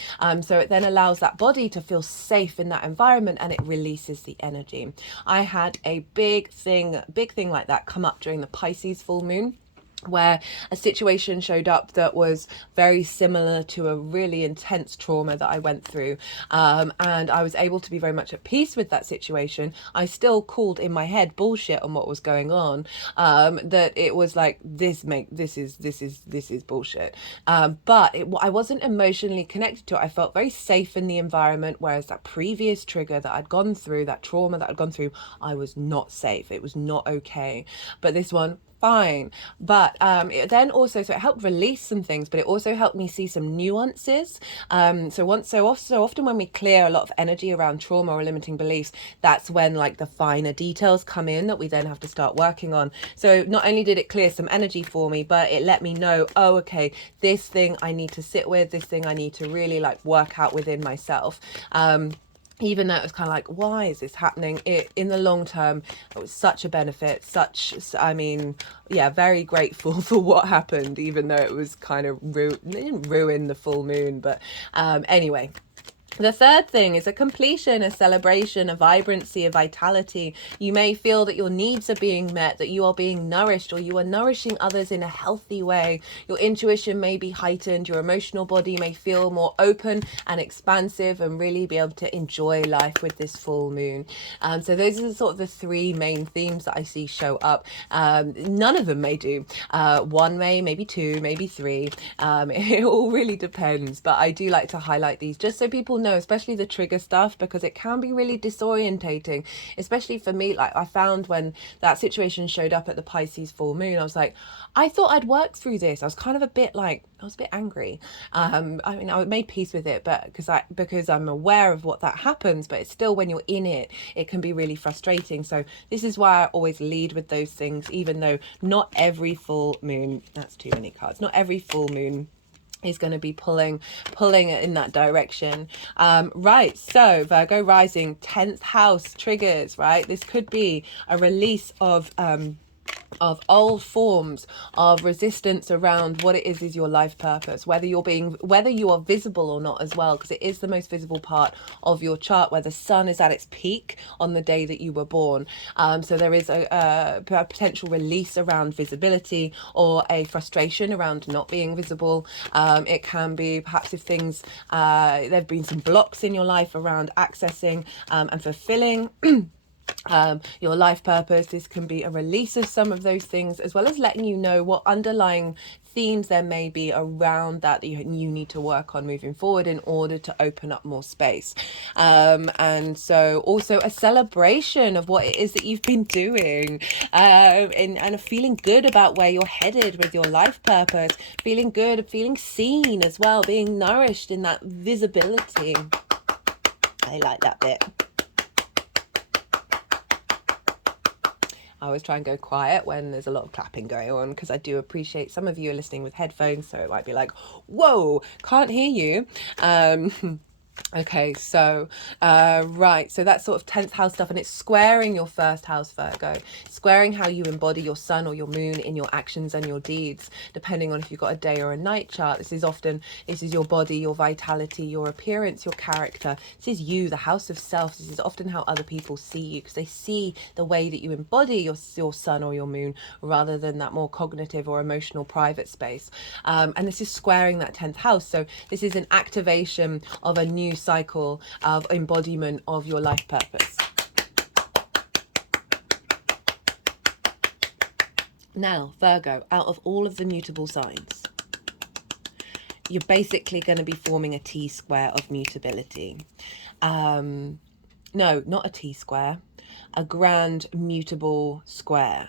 So it then allows that body to feel safe in that environment, and it releases the energy. I had a big thing like that come up during the Pisces full moon, where a situation showed up that was very similar to a really intense trauma that I went through, and I was able to be very much at peace with that situation. I still called in my head bullshit on what was going on, that it was like, this is bullshit, but I wasn't emotionally connected to it. I felt very safe in the environment, whereas that previous trigger that I'd gone through, that trauma that I'd gone through, I was not safe. It was not okay. But this one, fine. But it then also, so it helped release some things, but it also helped me see some nuances. So often when we clear a lot of energy around trauma or limiting beliefs, that's when like the finer details come in that we then have to start working on. So not only did it clear some energy for me, but it let me know, oh, okay, this thing I need to sit with, this thing I need to really like work out within myself. Even though it was kind of like, why is this happening? In the long term, it was such a benefit, very grateful for what happened, even though it was kind of ruin the full moon. But anyway. The third thing is a completion, a celebration, a vibrancy, a vitality. You may feel that your needs are being met, that you are being nourished, or you are nourishing others in a healthy way. Your intuition may be heightened. Your emotional body may feel more open and expansive, and really be able to enjoy life with this full moon. So those are sort of the three main themes that I see show up. None of them may do. One may, maybe two, maybe three. It all really depends. But I do like to highlight these just so people know, especially the trigger stuff, because it can be really disorientating, especially for me. Like I found when that situation showed up at the Pisces full moon, I was like, I thought I'd worked through this. I was kind of I was a bit angry. I made peace with it, but because I'm aware of what that happens, but it's still, when you're in it, it can be really frustrating. So this is why I always lead with those things, even though not every full moon, that's too many cards, not every full moon is going to be pulling it in that direction. Right, so Virgo rising, 10th house triggers, right? This could be a release of old forms of resistance around what it is your life purpose, whether you are visible or not as well, because it is the most visible part of your chart, where the sun is at its peak on the day that you were born. So there is a potential release around visibility, or a frustration around not being visible. It can be perhaps if things there have been some blocks in your life around accessing and fulfilling your life purpose. This can be a release of some of those things, as well as letting you know what underlying themes there may be around that you need to work on moving forward in order to open up more space. And so also a celebration of what it is that you've been doing, and a feeling good about where you're headed with your life purpose, feeling good, feeling seen as well, being nourished in that visibility. I like that bit. I always try and go quiet when there's a lot of clapping going on, because I do appreciate some of you are listening with headphones, so it might be like, whoa, can't hear you. Okay, so right, so that's sort of 10th house stuff, and it's squaring your first house, Virgo, squaring how you embody your sun or your moon in your actions and your deeds, depending on if you've got a day or a night chart. This is your body, your vitality, your appearance, your character. This is you, the house of self. This is often how other people see you, because they see the way that you embody your sun or your moon, rather than that more cognitive or emotional private space. And this is squaring that 10th house. So this is an activation of a new cycle of embodiment of your life purpose. Now, Virgo, out of all of the mutable signs, you're basically going to be forming a T-square of mutability. No, not a T-square, a grand mutable square.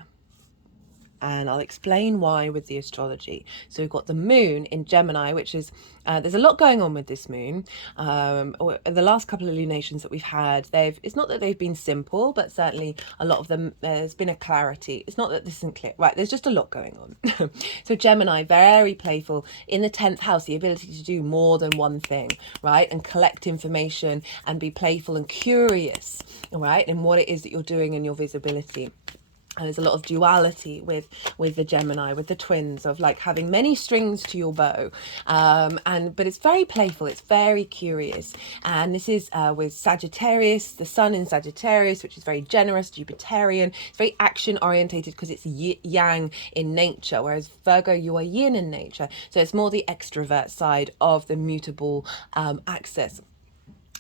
And I'll explain why with the astrology. So we've got the moon in Gemini, which is, there's a lot going on with this moon. The last couple of lunations that we've had, it's not that they've been simple, but certainly a lot of them, there's been a clarity. It's not that this isn't clear, right? There's just a lot going on. So Gemini, very playful. In the 10th house, the ability to do more than one thing, right? And collect information and be playful and curious, right? In what it is that you're doing and your visibility. And there's a lot of duality with the Gemini, with the twins, of like having many strings to your bow, but it's very playful, it's very curious. And this is with Sagittarius, the sun in Sagittarius, which is very generous, Jupiterian. It's very action orientated because it's yang in nature, whereas Virgo, you are yin in nature, so it's more the extrovert side of the mutable axis.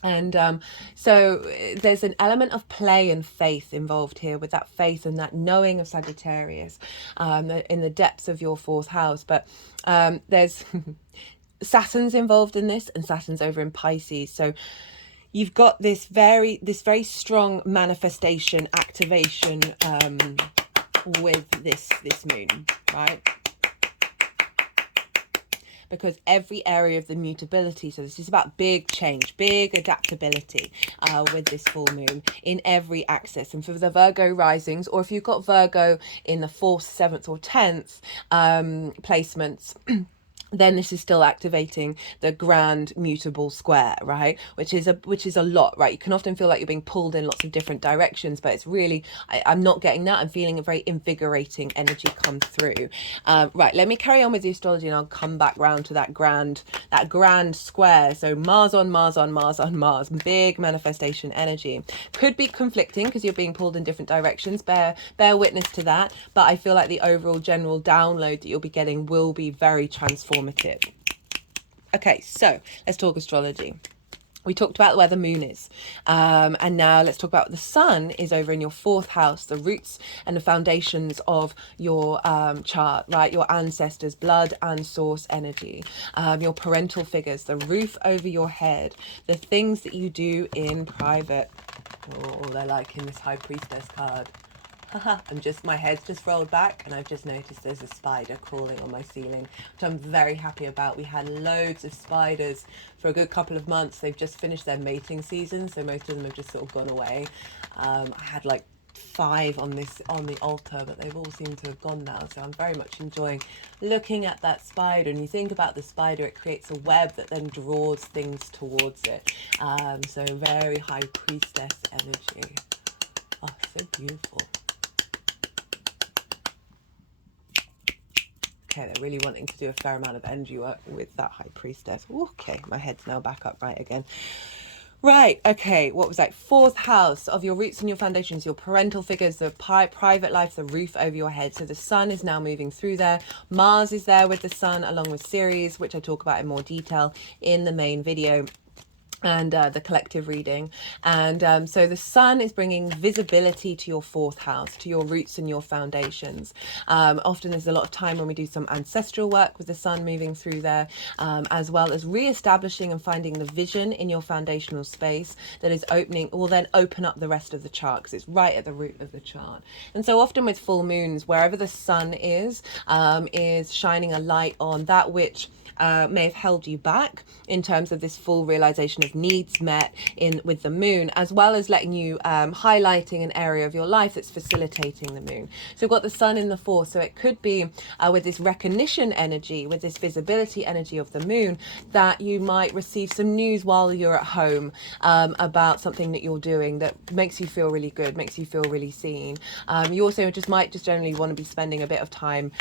And so there's an element of play and faith involved here, with that faith and that knowing of Sagittarius in the depths of your 4th house. But there's Saturn's involved in this, and Saturn's over in Pisces. So you've got this very strong manifestation activation with this moon, right? Because every area of the mutability, so this is about big change, big adaptability with this full moon in every axis. And for the Virgo risings, or if you've got Virgo in the 4th, 7th or 10th placements, then this is still activating the grand mutable square, right? Which is a lot, right? You can often feel like you're being pulled in lots of different directions, but it's really, I'm not getting that. I'm feeling a very invigorating energy come through. Right, let me carry on with the astrology, and I'll come back round to that grand square. So Mars on Mars on Mars on Mars, big manifestation energy. Could be conflicting because you're being pulled in different directions. Bear witness to that. But I feel like the overall general download that you'll be getting will be very transformative. Okay, so let's talk astrology. We talked about where the moon is, and now let's talk about the sun is over in your 4th house, the roots and the foundations of your chart, right? Your ancestors, blood and source energy, your parental figures, the roof over your head, the things that you do in private. Oh, they're like in this High Priestess card. My head's just rolled back, and I've just noticed there's a spider crawling on my ceiling, which I'm very happy about. We had loads of spiders for a good couple of months. They've just finished their mating season, so most of them have just sort of gone away. I had like 5 on the altar, but they've all seemed to have gone now, so I'm very much enjoying looking at that spider. And you think about the spider, it creates a web that then draws things towards it. So very High Priestess energy. Oh, so beautiful. Okay, they're really wanting to do a fair amount of energy work with that High Priestess. Okay, my head's now back upright again. Right, okay, what was that? 4th house of your roots and your foundations, your parental figures, the private life, the roof over your head. So the sun is now moving through there. Mars is there with the sun, along with Ceres, which I talk about in more detail in the main video. and the collective reading. And so the sun is bringing visibility to your fourth house, to your roots and your foundations. Often there's a lot of time when we do some ancestral work with the sun moving through there, as well as re-establishing and finding the vision in your foundational space that is opening, will then open up the rest of the chart, because it's right at the root of the chart. And so often with full moons, wherever the sun is shining a light on that which may have held you back in terms of this full realization of needs met in with the moon, as well as letting you highlighting an area of your life that's facilitating the moon. So we've got the sun in the fourth, so it could be with this recognition energy, with this visibility energy of the moon, that you might receive some news while you're at home about something that you're doing that makes you feel really good, makes you feel really seen. You also might generally want to be spending a bit of time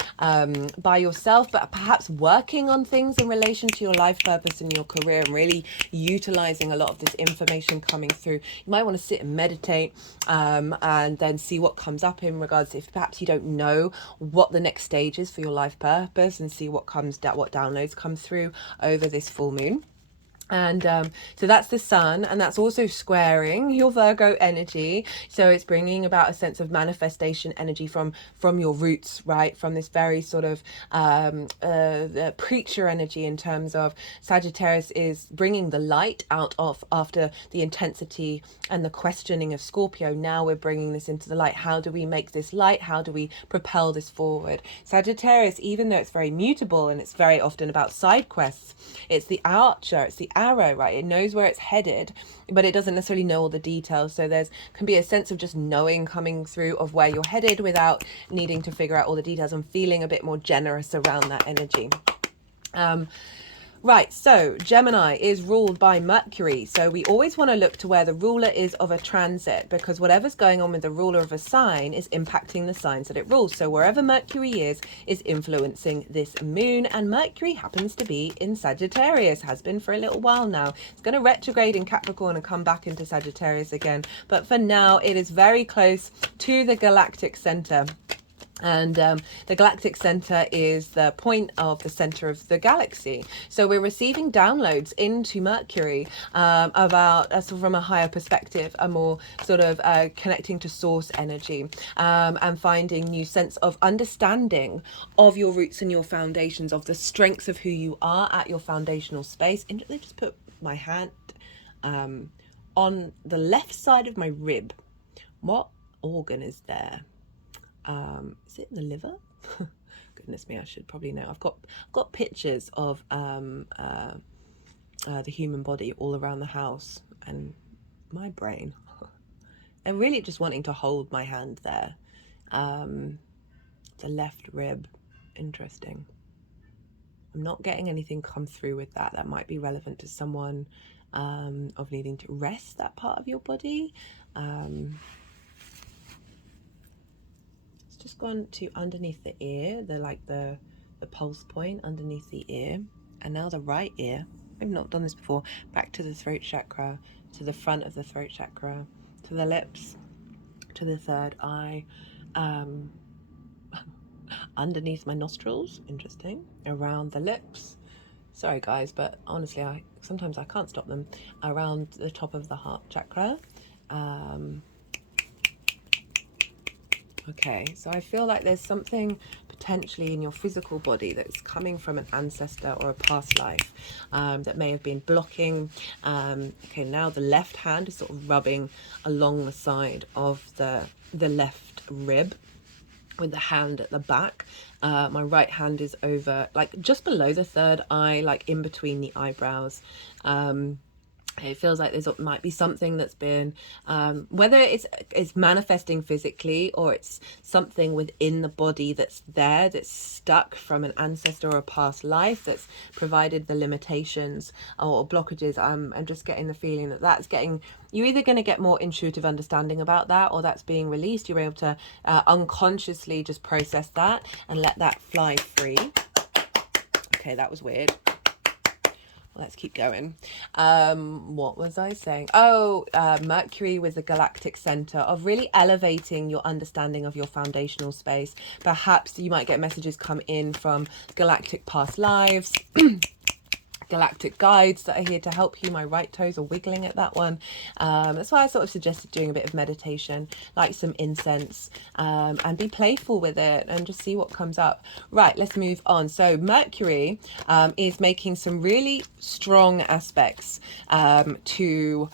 by yourself, but perhaps working on things in relation to your life purpose and your career, and really utilizing a lot of this information coming through. You might want to sit and meditate and then see what comes up in regards to, if perhaps you don't know what the next stage is for your life purpose, and see what downloads come through over this full moon. And so that's the sun, and that's also squaring your Virgo energy. So it's bringing about a sense of manifestation energy from your roots, right? From this very sort of the preacher energy, in terms of Sagittarius is bringing the light out of, after the intensity and the questioning of Scorpio. Now we're bringing this into the light. How do we make this light? How do we propel this forward? Sagittarius, even though it's very mutable and it's very often about side quests, it's the archer, it's the arrow, right? It knows where it's headed, but it doesn't necessarily know all the details. So there's can be a sense of just knowing coming through of where you're headed without needing to figure out all the details, and feeling a bit more generous around that energy. Right, so Gemini is ruled by Mercury. So we always want to look to where the ruler is of a transit, because whatever's going on with the ruler of a sign is impacting the signs that it rules. So wherever Mercury is influencing this moon, and Mercury happens to be in Sagittarius, has been for a little while now. It's going to retrograde in Capricorn and come back into Sagittarius again. But for now, it is very close to the galactic center. And the galactic center is the point of the center of the galaxy. So we're receiving downloads into Mercury about sort of from a higher perspective, a more sort of connecting to source energy, and finding new sense of understanding of your roots and your foundations, of the strengths of who you are at your foundational space. And let me just put my hand on the left side of my rib. What organ is there? Is it the liver? Goodness me, I should probably know. I've got pictures of the human body all around the house, and my brain. And really just wanting to hold my hand there. The left rib. Interesting. I'm not getting anything come through with that. That might be relevant to someone of needing to rest that part of your body. Just gone to underneath the ear, the pulse point underneath the ear, and now the right ear. I've not done this before. Back to the throat chakra, to the front of the throat chakra, to the lips, to the third eye, underneath my nostrils. Interesting. Around the lips. Sorry guys, but honestly, sometimes I can't stop them. Around the top of the heart chakra. Okay, so I feel like there's something potentially in your physical body that's coming from an ancestor or a past life that may have been blocking. Okay, now the left hand is sort of rubbing along the side of the left rib with the hand at the back. My right hand is over, like just below the third eye, like in between the eyebrows. It feels like there might be something that's been, whether it's manifesting physically, or it's something within the body that's there, that's stuck from an ancestor or a past life, that's provided the limitations or blockages. I'm just getting the feeling you're either going to get more intuitive understanding about that, or that's being released. You're able to unconsciously just process that and let that fly free. Okay, that was weird. Let's keep going. What was I saying? Mercury with the galactic center, of really elevating your understanding of your foundational space. Perhaps you might get messages come in from galactic past lives. galactic guides that are here to help you. My right toes are wiggling at that one. That's why I sort of suggested doing a bit of meditation, like some incense, and be playful with it and just see what comes up. Right, let's move on. So Mercury is making some really strong aspects to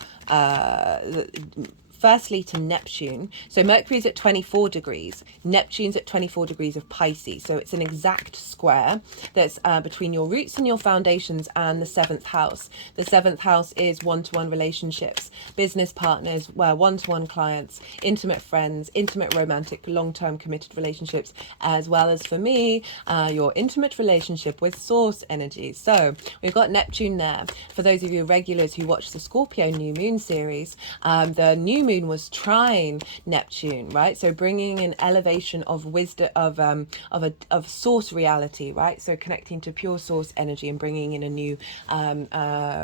firstly to Neptune. So Mercury's at 24 degrees, Neptune's at 24 degrees of Pisces. So it's an exact square that's between your roots and your foundations and the 7th house. The 7th house is one-to-one relationships, business partners, one-to-one clients, intimate friends, intimate romantic long-term committed relationships, as well as for me, your intimate relationship with source energy. So we've got Neptune there. For those of you regulars who watch the Scorpio new moon series, the new moon was trine Neptune, right? So bringing an elevation of wisdom, of source reality, right? So connecting to pure source energy and bringing in a new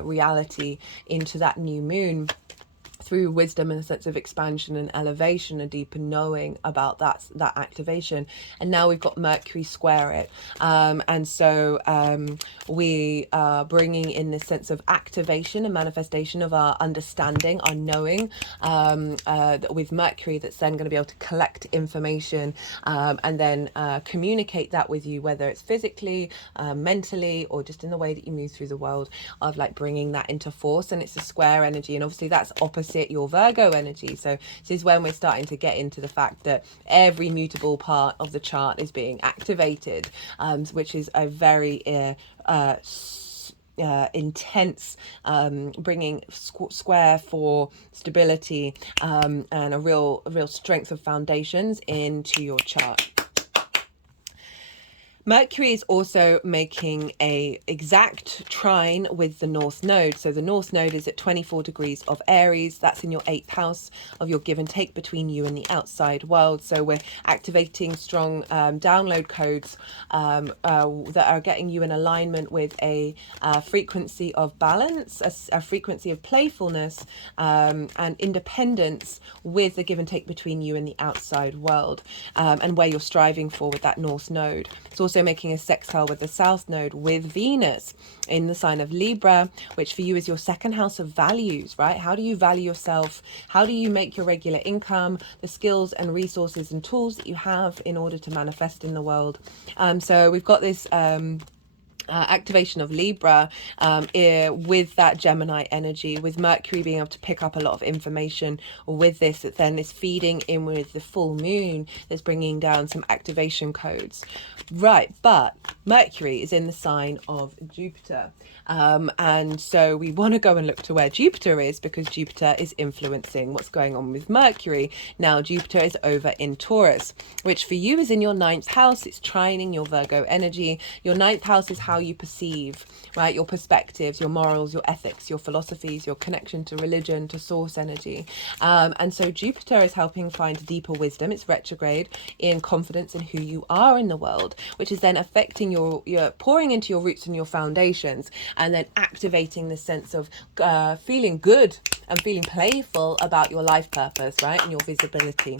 reality into that new moon through wisdom and a sense of expansion and elevation, a deeper knowing about that activation. And now we've got Mercury square it, and so we are bringing in this sense of activation and manifestation of our understanding, our knowing, with Mercury, that's then going to be able to collect information and then communicate that with you, whether it's physically, mentally, or just in the way that you move through the world, of like bringing that into force. And it's a square energy, and obviously that's opposite your Virgo energy. So this is when we're starting to get into the fact that every mutable part of the chart is being activated, which is a very intense, bringing square for stability and a real strength of foundations into your chart. Mercury is also making a exact trine with the North Node. So the North Node is at 24 degrees of Aries. That's in your 8th house of your give and take between you and the outside world. So we're activating strong download codes that are getting you in alignment with a frequency of balance, a frequency of playfulness and independence with the give and take between you and the outside world, and where you're striving for with that North Node. It's also making a sextile with the South Node with Venus in the sign of Libra, which for you is your 2nd house of values, right? How do you value yourself? How do you make your regular income, the skills and resources and tools that you have in order to manifest in the world? So we've got this activation of Libra with that Gemini energy, with Mercury being able to pick up a lot of information with this, that then is feeding in with the full moon that's bringing down some activation codes. Right, but Mercury is in the sign of Jupiter. And so we want to go and look to where Jupiter is, because Jupiter is influencing what's going on with Mercury. Now Jupiter is over in Taurus, which for you is in your 9th house. It's trining your Virgo energy. Your 9th house is how you perceive, right? Your perspectives, your morals, your ethics, your philosophies, your connection to religion, to source energy. And so Jupiter is helping find deeper wisdom. It's retrograde in confidence in who you are in the world, which is then affecting your pouring into your roots and your foundations, and then activating this sense of feeling good and feeling playful about your life purpose, right? And your visibility.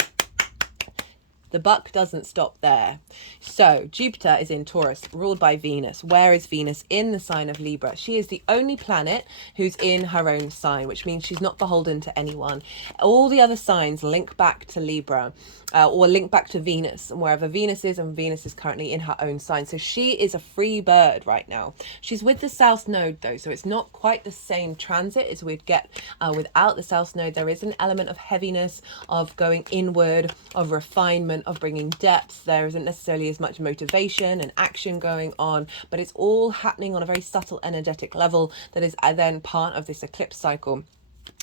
The buck doesn't stop there. So Jupiter is in Taurus, ruled by Venus. Where is Venus? In the sign of Libra. She is the only planet who's in her own sign, which means she's not beholden to anyone. All the other signs link back to Libra, or link back to Venus, and wherever Venus is, and Venus is currently in her own sign. So she is a free bird right now. She's with the South Node though, so it's not quite the same transit as we'd get without the South Node. There is an element of heaviness, of going inward, of refinement, of bringing depth. There isn't necessarily as much motivation and action going on, but it's all happening on a very subtle energetic level that is then part of this eclipse cycle.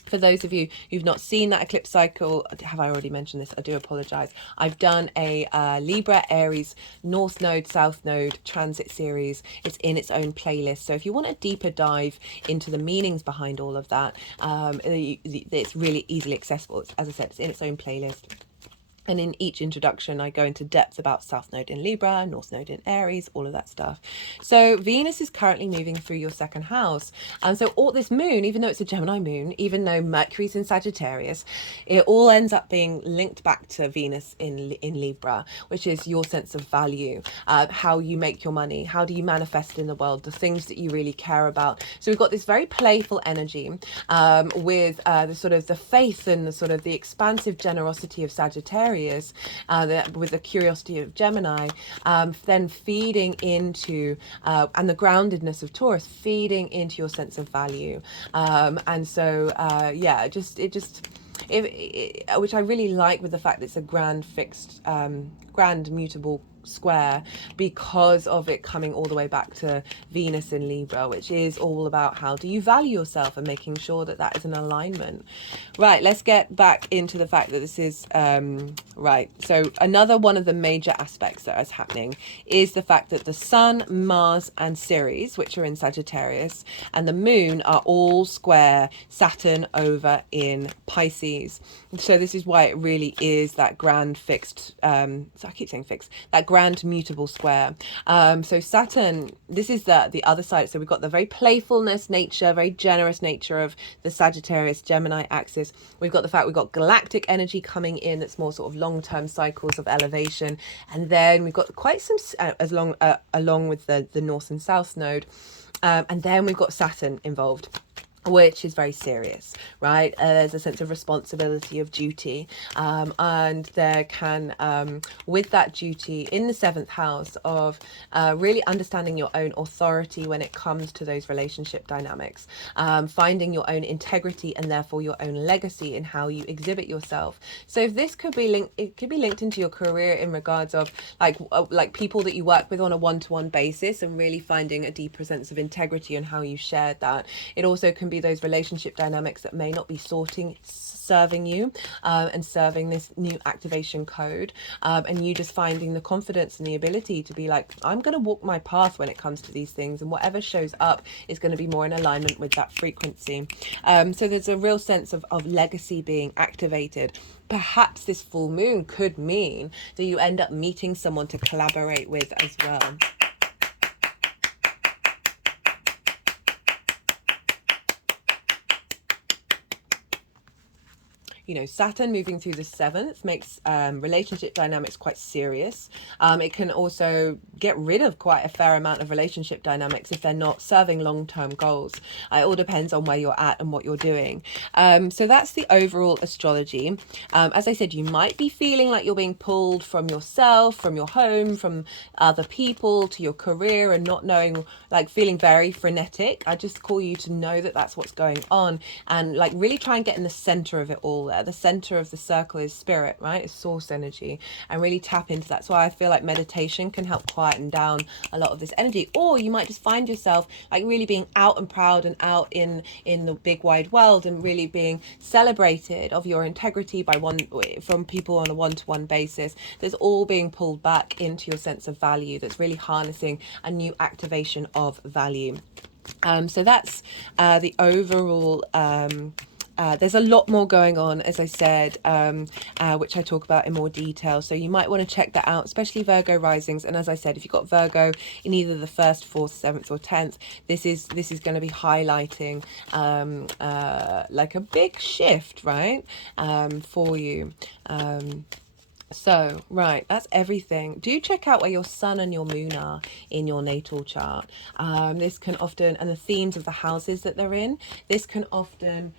For those of you who've not seen that eclipse cycle, have I already mentioned this? I do apologize. I've done a Libra Aries North Node South Node transit series. It's in its own playlist, so if you want a deeper dive into the meanings behind all of that, it's really easily accessible. As I said, it's in its own playlist. And in each introduction, I go into depth about South Node in Libra, North Node in Aries, all of that stuff. So Venus is currently moving through your second house. And so all this moon, even though it's a Gemini moon, even though Mercury's in Sagittarius, it all ends up being linked back to Venus in Libra, which is your sense of value, how you make your money, how do you manifest in the world, the things that you really care about. So we've got this very playful energy with the sort of the faith and the sort of the expansive generosity of Sagittarius, with the curiosity of Gemini, then feeding into, and the groundedness of Taurus, feeding into your sense of value. And so, yeah, which I really like with the fact that it's a grand fixed, grand mutable square, because of it coming all the way back to Venus in Libra, which is all about how do you value yourself and making sure that that is an alignment. Right, let's get back into the fact that this is right. So another one of the major aspects that is happening is the fact that the Sun, Mars and Ceres, which are in Sagittarius, and the Moon are all square Saturn over in Pisces. So this is why it really is that grand fixed, so I keep saying fixed, that grand mutable square. So Saturn, this is the other side. So we've got the very playfulness nature, very generous nature of the Sagittarius Gemini axis. We've got the fact we've got galactic energy coming in that's more sort of long-term cycles of elevation. And then we've got quite some, along with the North and South node. And then we've got Saturn involved, which is very serious, right? There's a sense of responsibility, of duty, and there can, with that duty in the seventh house of really understanding your own authority when it comes to those relationship dynamics, finding your own integrity and therefore your own legacy in how you exhibit yourself. So if this could be linked, it could be linked into your career in regards of like people that you work with on a one-to-one basis, and really finding a deeper sense of integrity and how you shared that. It also can be those relationship dynamics that may not be serving you, and serving this new activation code, and you just finding the confidence and the ability to be like, I'm going to walk my path when it comes to these things, and whatever shows up is going to be more in alignment with that frequency. So there's a real sense of legacy being activated. Perhaps this full moon could mean that you end up meeting someone to collaborate with as well. You know, Saturn moving through the seventh makes relationship dynamics quite serious. It can also get rid of quite a fair amount of relationship dynamics if they're not serving long-term goals. It all depends on where you're at and what you're doing. So that's the overall astrology. As I said, you might be feeling like you're being pulled from yourself, from your home, from other people to your career, and not knowing, like feeling very frenetic. I just call you to know that that's what's going on, and like really try and get in the center of it all there. The center of the circle is spirit, right? It's source energy, and really tap into that. So I feel like meditation can help quieten down a lot of this energy. Or you might just find yourself like really being out and proud and out in the big wide world, and really being celebrated of your integrity from people on a one-to-one basis. That's all being pulled back into your sense of value. That's really harnessing a new activation of value. So that's the overall. There's a lot more going on, as I said, which I talk about in more detail. So you might want to check that out, especially Virgo risings. And as I said, if you've got Virgo in either the 1st, 4th, 7th or 10th, this is going to be highlighting like a big shift, right, for you. So, right, that's everything. Do check out where your sun and your moon are in your natal chart. This can often, and the themes of the houses that they're in, this can often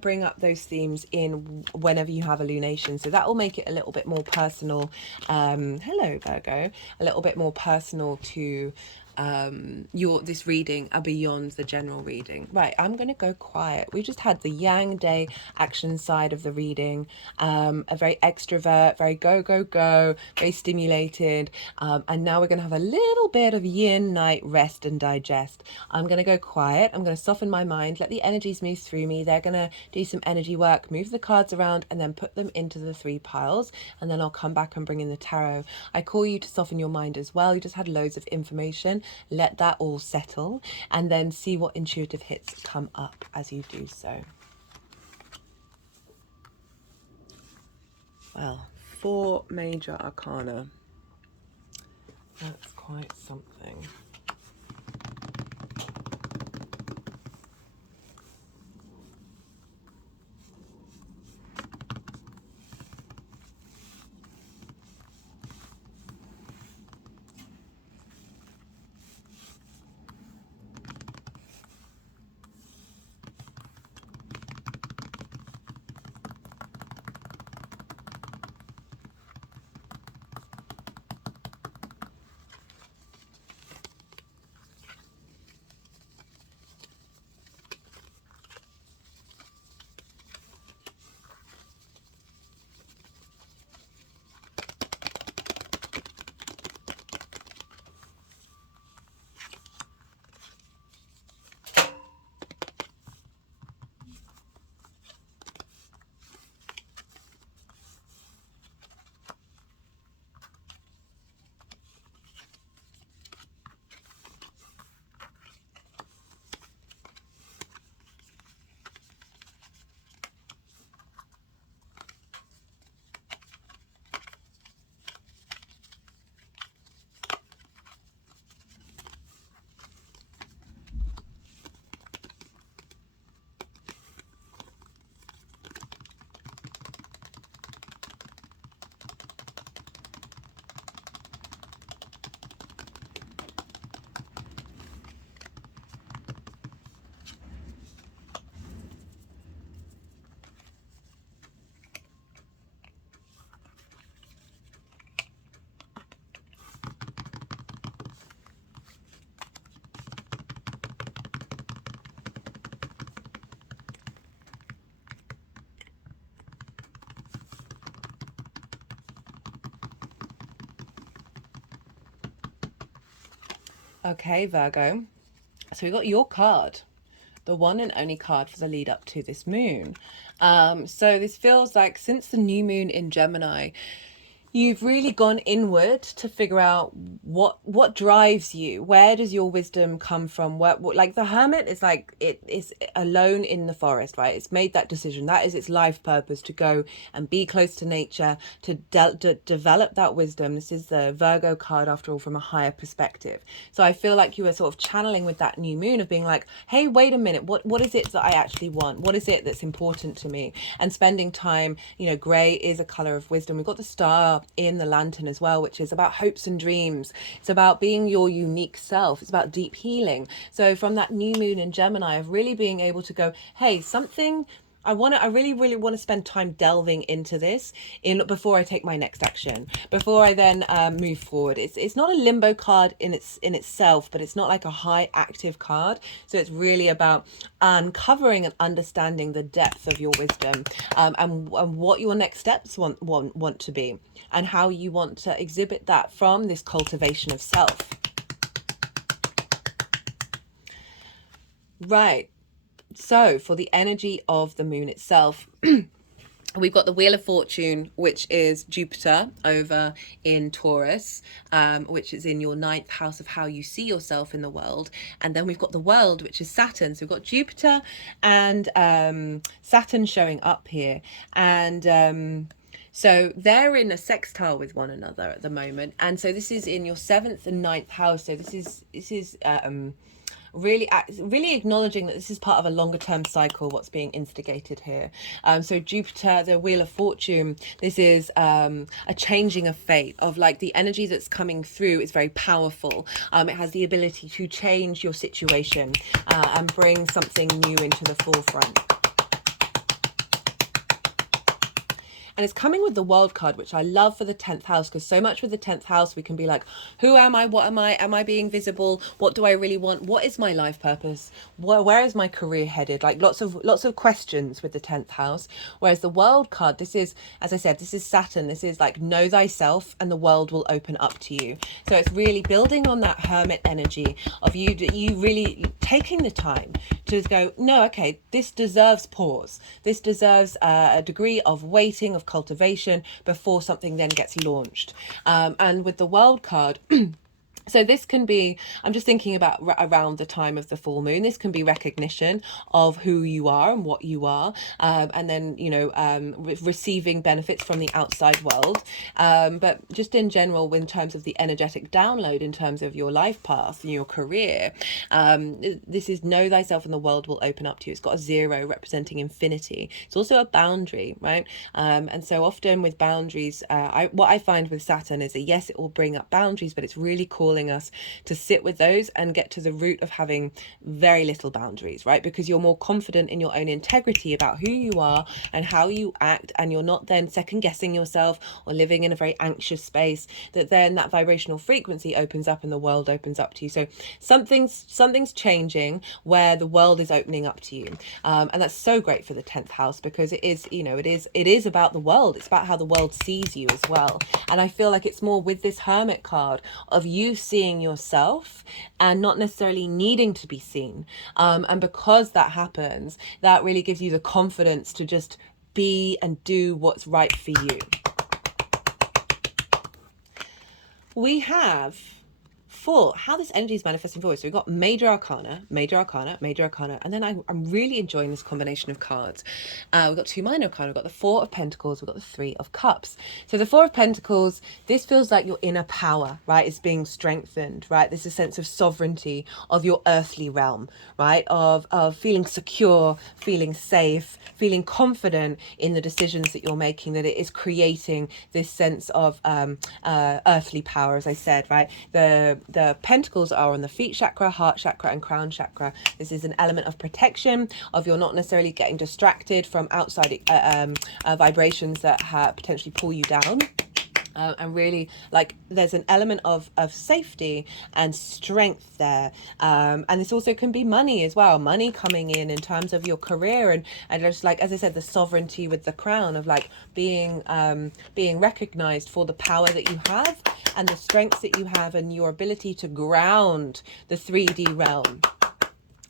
bring up those themes in whenever you have a lunation. So that will make it a little bit more personal. Hello, Virgo. A little bit more personal to this reading beyond the general reading. Right, I'm going to go quiet. We just had the Yang Day action side of the reading, a very extrovert, very go, very stimulated, and now we're going to have a little bit of Yin night rest and digest. I'm going to go quiet. I'm going to soften my mind, let the energies move through me. They're going to do some energy work, move the cards around, and then put them into the 3 piles, and then I'll come back and bring in the tarot. I call you to soften your mind as well. You just had loads of information. Let that all settle, and then see what intuitive hits come up as you do so. Well, 4 major arcana. That's quite something. Okay, Virgo. So we got your card, the one and only card for the lead up to this moon. So this feels like since the new moon in Gemini, you've really gone inward to figure out what drives you. Where does your wisdom come from? What like the hermit is like, it is alone in the forest, right? It's made that decision. That is its life purpose, to go and be close to nature, to develop that wisdom. This is the Virgo card, after all, from a higher perspective. So I feel like you were sort of channeling with that new moon of being like, hey, wait a minute, what is it that I actually want? What is it that's important to me? And spending time, you know, gray is a color of wisdom. We've got the star in the lantern as well, which is about hopes and dreams. It's about being your unique self. It's about deep healing. So from that new moon in Gemini, of really being able to go, hey, something I really want to spend time delving into this before I take my next action, before I then move forward. It's not a limbo card in itself, but it's not like a high active card. So it's really about uncovering and understanding the depth of your wisdom, and what your next steps want to be, and how you want to exhibit that from this cultivation of self. Right. So for the energy of the moon itself, we've got the Wheel of Fortune, which is Jupiter over in Taurus, which is in your 9th house of how you see yourself in the world. And then we've got the World, which is Saturn. So we've got Jupiter and Saturn showing up here. And so they're in a sextile with one another at the moment. And so this is in your 7th and 9th house. So this is really acknowledging that this is part of a longer term cycle, what's being instigated here. So Jupiter, the Wheel of Fortune, this is a changing of fate, of like the energy that's coming through is very powerful. It has the ability to change your situation and bring something new into the forefront. And it's coming with the World card, which I love for the 10th house, because so much with the 10th house, we can be like, who am I? What am I? Am I being visible? What do I really want? What is my life purpose? Where is my career headed? Like lots of questions with the 10th house. Whereas the World card, this is, as I said, this is Saturn. This is like, know thyself and the world will open up to you. So it's really building on that hermit energy of you really taking the time to go, no, okay, this deserves pause. This deserves a degree of waiting, of cultivation, before something then gets launched. And with the World card, So this can be, I'm just thinking about around the time of the full moon, this can be recognition of who you are and what you are, and then, you know, receiving benefits from the outside world. But just in general, in terms of the energetic download, in terms of your life path, your career, this is know thyself and the world will open up to you. It's got a 0 representing infinity. It's also a boundary, right? And so often with boundaries, what I find with Saturn is that yes, it will bring up boundaries, but it's really calling us to sit with those and get to the root of having very little boundaries, right? Because you're more confident in your own integrity about who you are and how you act, and you're not then second guessing yourself or living in a very anxious space, that then that vibrational frequency opens up and the world opens up to you. So something's changing where the world is opening up to you, and that's so great for the 10th house, because it is, you know, it is about the world. It's about how the world sees you as well. And I feel like it's more with this Hermit card of you seeing yourself and not necessarily needing to be seen, and because that happens, that really gives you the confidence to just be and do what's right for you. We have for how this energy is manifesting forward. So we've got major arcana, major arcana, major arcana, and then I'm really enjoying this combination of cards. We've got 2 minor arcana, we've got the 4 of Pentacles, we've got the 3 of Cups. So the 4 of Pentacles, this feels like your inner power, right, is being strengthened, right? There's a sense of sovereignty of your earthly realm, right, of feeling secure, feeling safe, feeling confident in the decisions that you're making, that it is creating this sense of earthly power, as I said, right? The pentacles are on the feet chakra, heart chakra, and crown chakra. This is an element of protection, of you're not necessarily getting distracted from outside vibrations that potentially pull you down. And really, like, there's an element of safety and strength there, and this also can be money as well, money coming in terms of your career, and just like, as I said, the sovereignty with the crown of like being recognized for the power that you have and the strengths that you have and your ability to ground the 3D realm.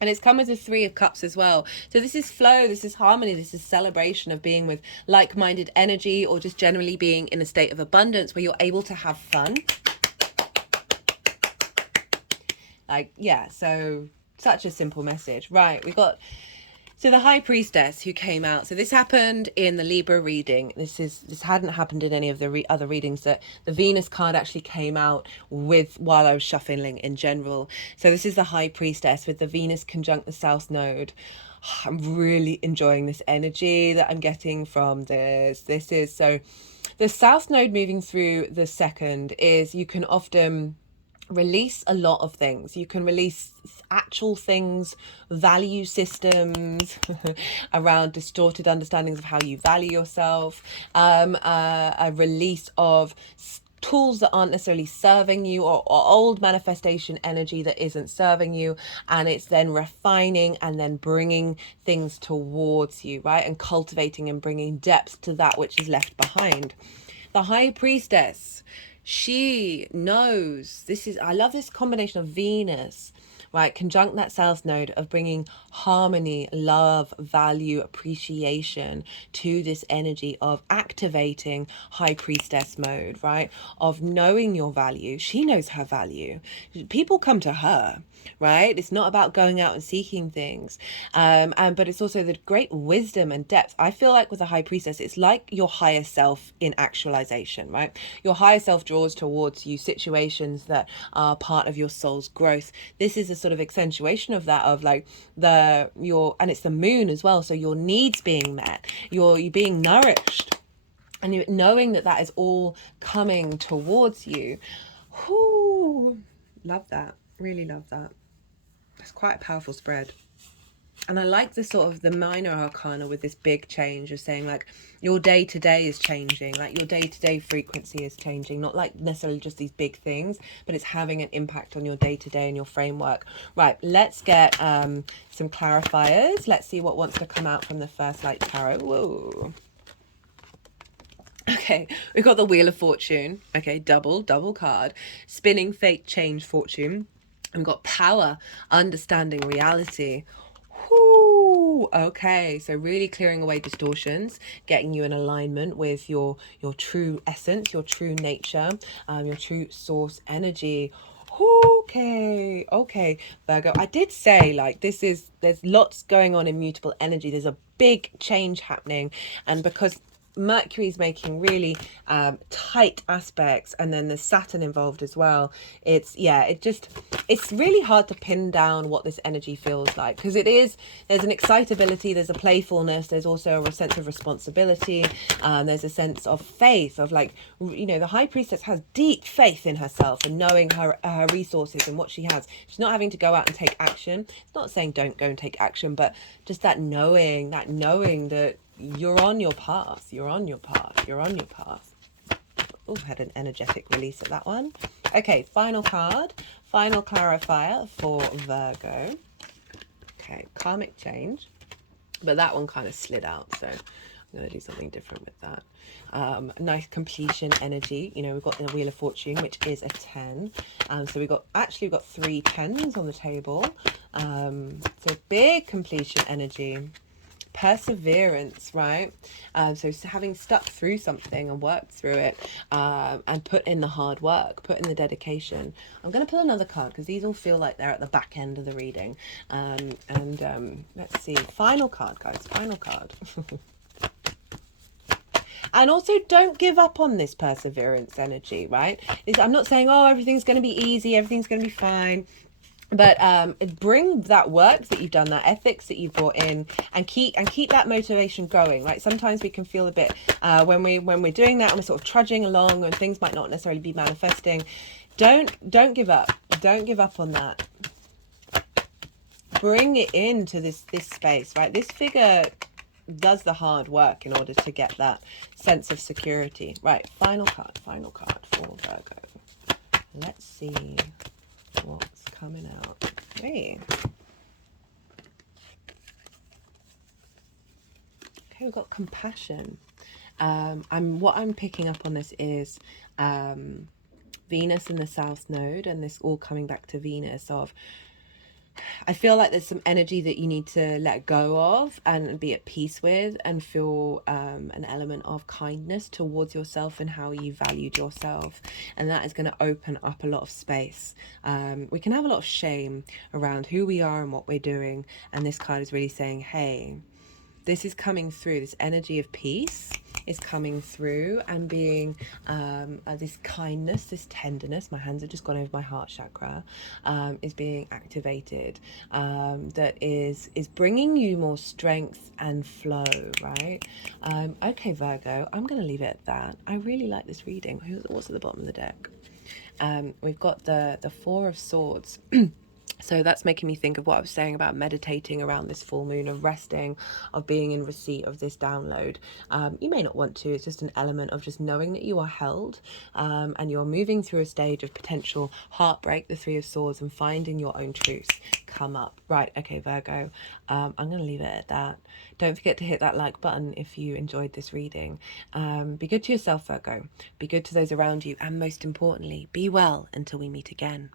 And it's come with the 3 of Cups as well. So this is flow, this is harmony, this is celebration of being with like-minded energy, or just generally being in a state of abundance where you're able to have fun. Like, yeah, so such a simple message. Right, we got... So the High Priestess who came out. So this happened in the Libra reading. This hadn't happened in any of the other readings. That the Venus card actually came out with while I was shuffling in general. So this is the High Priestess with the Venus conjunct the South Node. I'm really enjoying this energy that I'm getting from this. This is so the South Node moving through the second is you can often release a lot of things. You can release actual things, value systems around distorted understandings of how you value yourself, a release of tools that aren't necessarily serving you, or old manifestation energy that isn't serving you, and it's then refining and then bringing things towards you, right, and cultivating and bringing depth to that which is left behind. The High Priestess, she knows, this is, I love this combination of Venus, right, conjunct that South Node, of bringing harmony, love, value, appreciation to this energy of activating High Priestess mode, right, of knowing your value. She knows her value. People come to her, right? It's not about going out and seeking things, but it's also the great wisdom and depth. I feel like with the High Priestess, it's like your higher self in actualization, right? Your higher self draws towards you situations that are part of your soul's growth. This is a sort of accentuation of that, of like and it's the moon as well, so your needs being met, you're being nourished, and you knowing that is all coming towards you. Whoo, love that, really love that. It's quite a powerful spread. And I like the sort of the minor arcana with this big change of saying like your day-to-day is changing, like your day-to-day frequency is changing, not like necessarily just these big things, but it's having an impact on your day-to-day and your framework. Right, let's get some clarifiers. Let's see what wants to come out from the First Light Tarot. Whoa. Okay, we've got the Wheel of Fortune. Okay, double card. Spinning, fate, change, fortune. And we've got power, understanding reality. Whoo, okay, so really clearing away distortions, getting you in alignment with your true essence, your true nature, your true source energy. Okay, Virgo. I did say, like, there's lots going on in mutable energy. There's a big change happening, and because Mercury's making really tight aspects, and then there's Saturn involved as well. It's really hard to pin down what this energy feels like, because there's an excitability, there's a playfulness, there's also a sense of responsibility, there's a sense of faith, of like, the High Priestess has deep faith in herself and knowing her resources and what she has. She's not having to go out and take action. It's not saying don't go and take action, but just that knowing that you're on your path. Oh, had an energetic release of that one. Okay, final card, final clarifier for Virgo. Okay, karmic change, but that one kind of slid out, so I'm going to do something different with that. Nice completion energy. We've got the Wheel of Fortune, which is a 10. So we've got 3 10s on the table. So big completion energy. Perseverance, right? So having stuck through something and worked through it, and put in the hard work, put in the dedication. I'm going to pull another card because these all feel like they're at the back end of the reading. Let's see. Final card, guys. Final card. And also, don't give up on this perseverance energy, right? I'm not saying, oh, everything's going to be easy, everything's going to be fine. But bring that work that you've done, that ethics that you've brought in, and keep that motivation going. Right? Sometimes we can feel a bit when we're doing that and we're sort of trudging along and things might not necessarily be manifesting. Don't give up. Don't give up on that. Bring it into this space, right? This figure does the hard work in order to get that sense of security. Right, final card for Virgo. Let's see what's coming out. Hey. Okay, we've got compassion. What I'm picking up on this is Venus in the South Node, and this all coming back to Venus of, I feel like there's some energy that you need to let go of and be at peace with, and feel an element of kindness towards yourself and how you valued yourself. And that is going to open up a lot of space. We can have a lot of shame around who we are and what we're doing. And this card is really saying, hey, this is coming through. This energy of peace is coming through, and being this kindness, this tenderness, my hands have just gone over my heart chakra, is being activated, that is bringing you more strength and flow, right? Okay, Virgo, I'm going to leave it at that. I really like this reading. What's at the bottom of the deck? We've got the Four of Swords. So that's making me think of what I was saying about meditating around this full moon, of resting, of being in receipt of this download. You may not want to. It's just an element of just knowing that you are held, and you're moving through a stage of potential heartbreak, the Three of Swords, and finding your own truth come up. Right, okay, Virgo, I'm going to leave it at that. Don't forget to hit that like button if you enjoyed this reading. Be good to yourself, Virgo. Be good to those around you. And most importantly, be well until we meet again.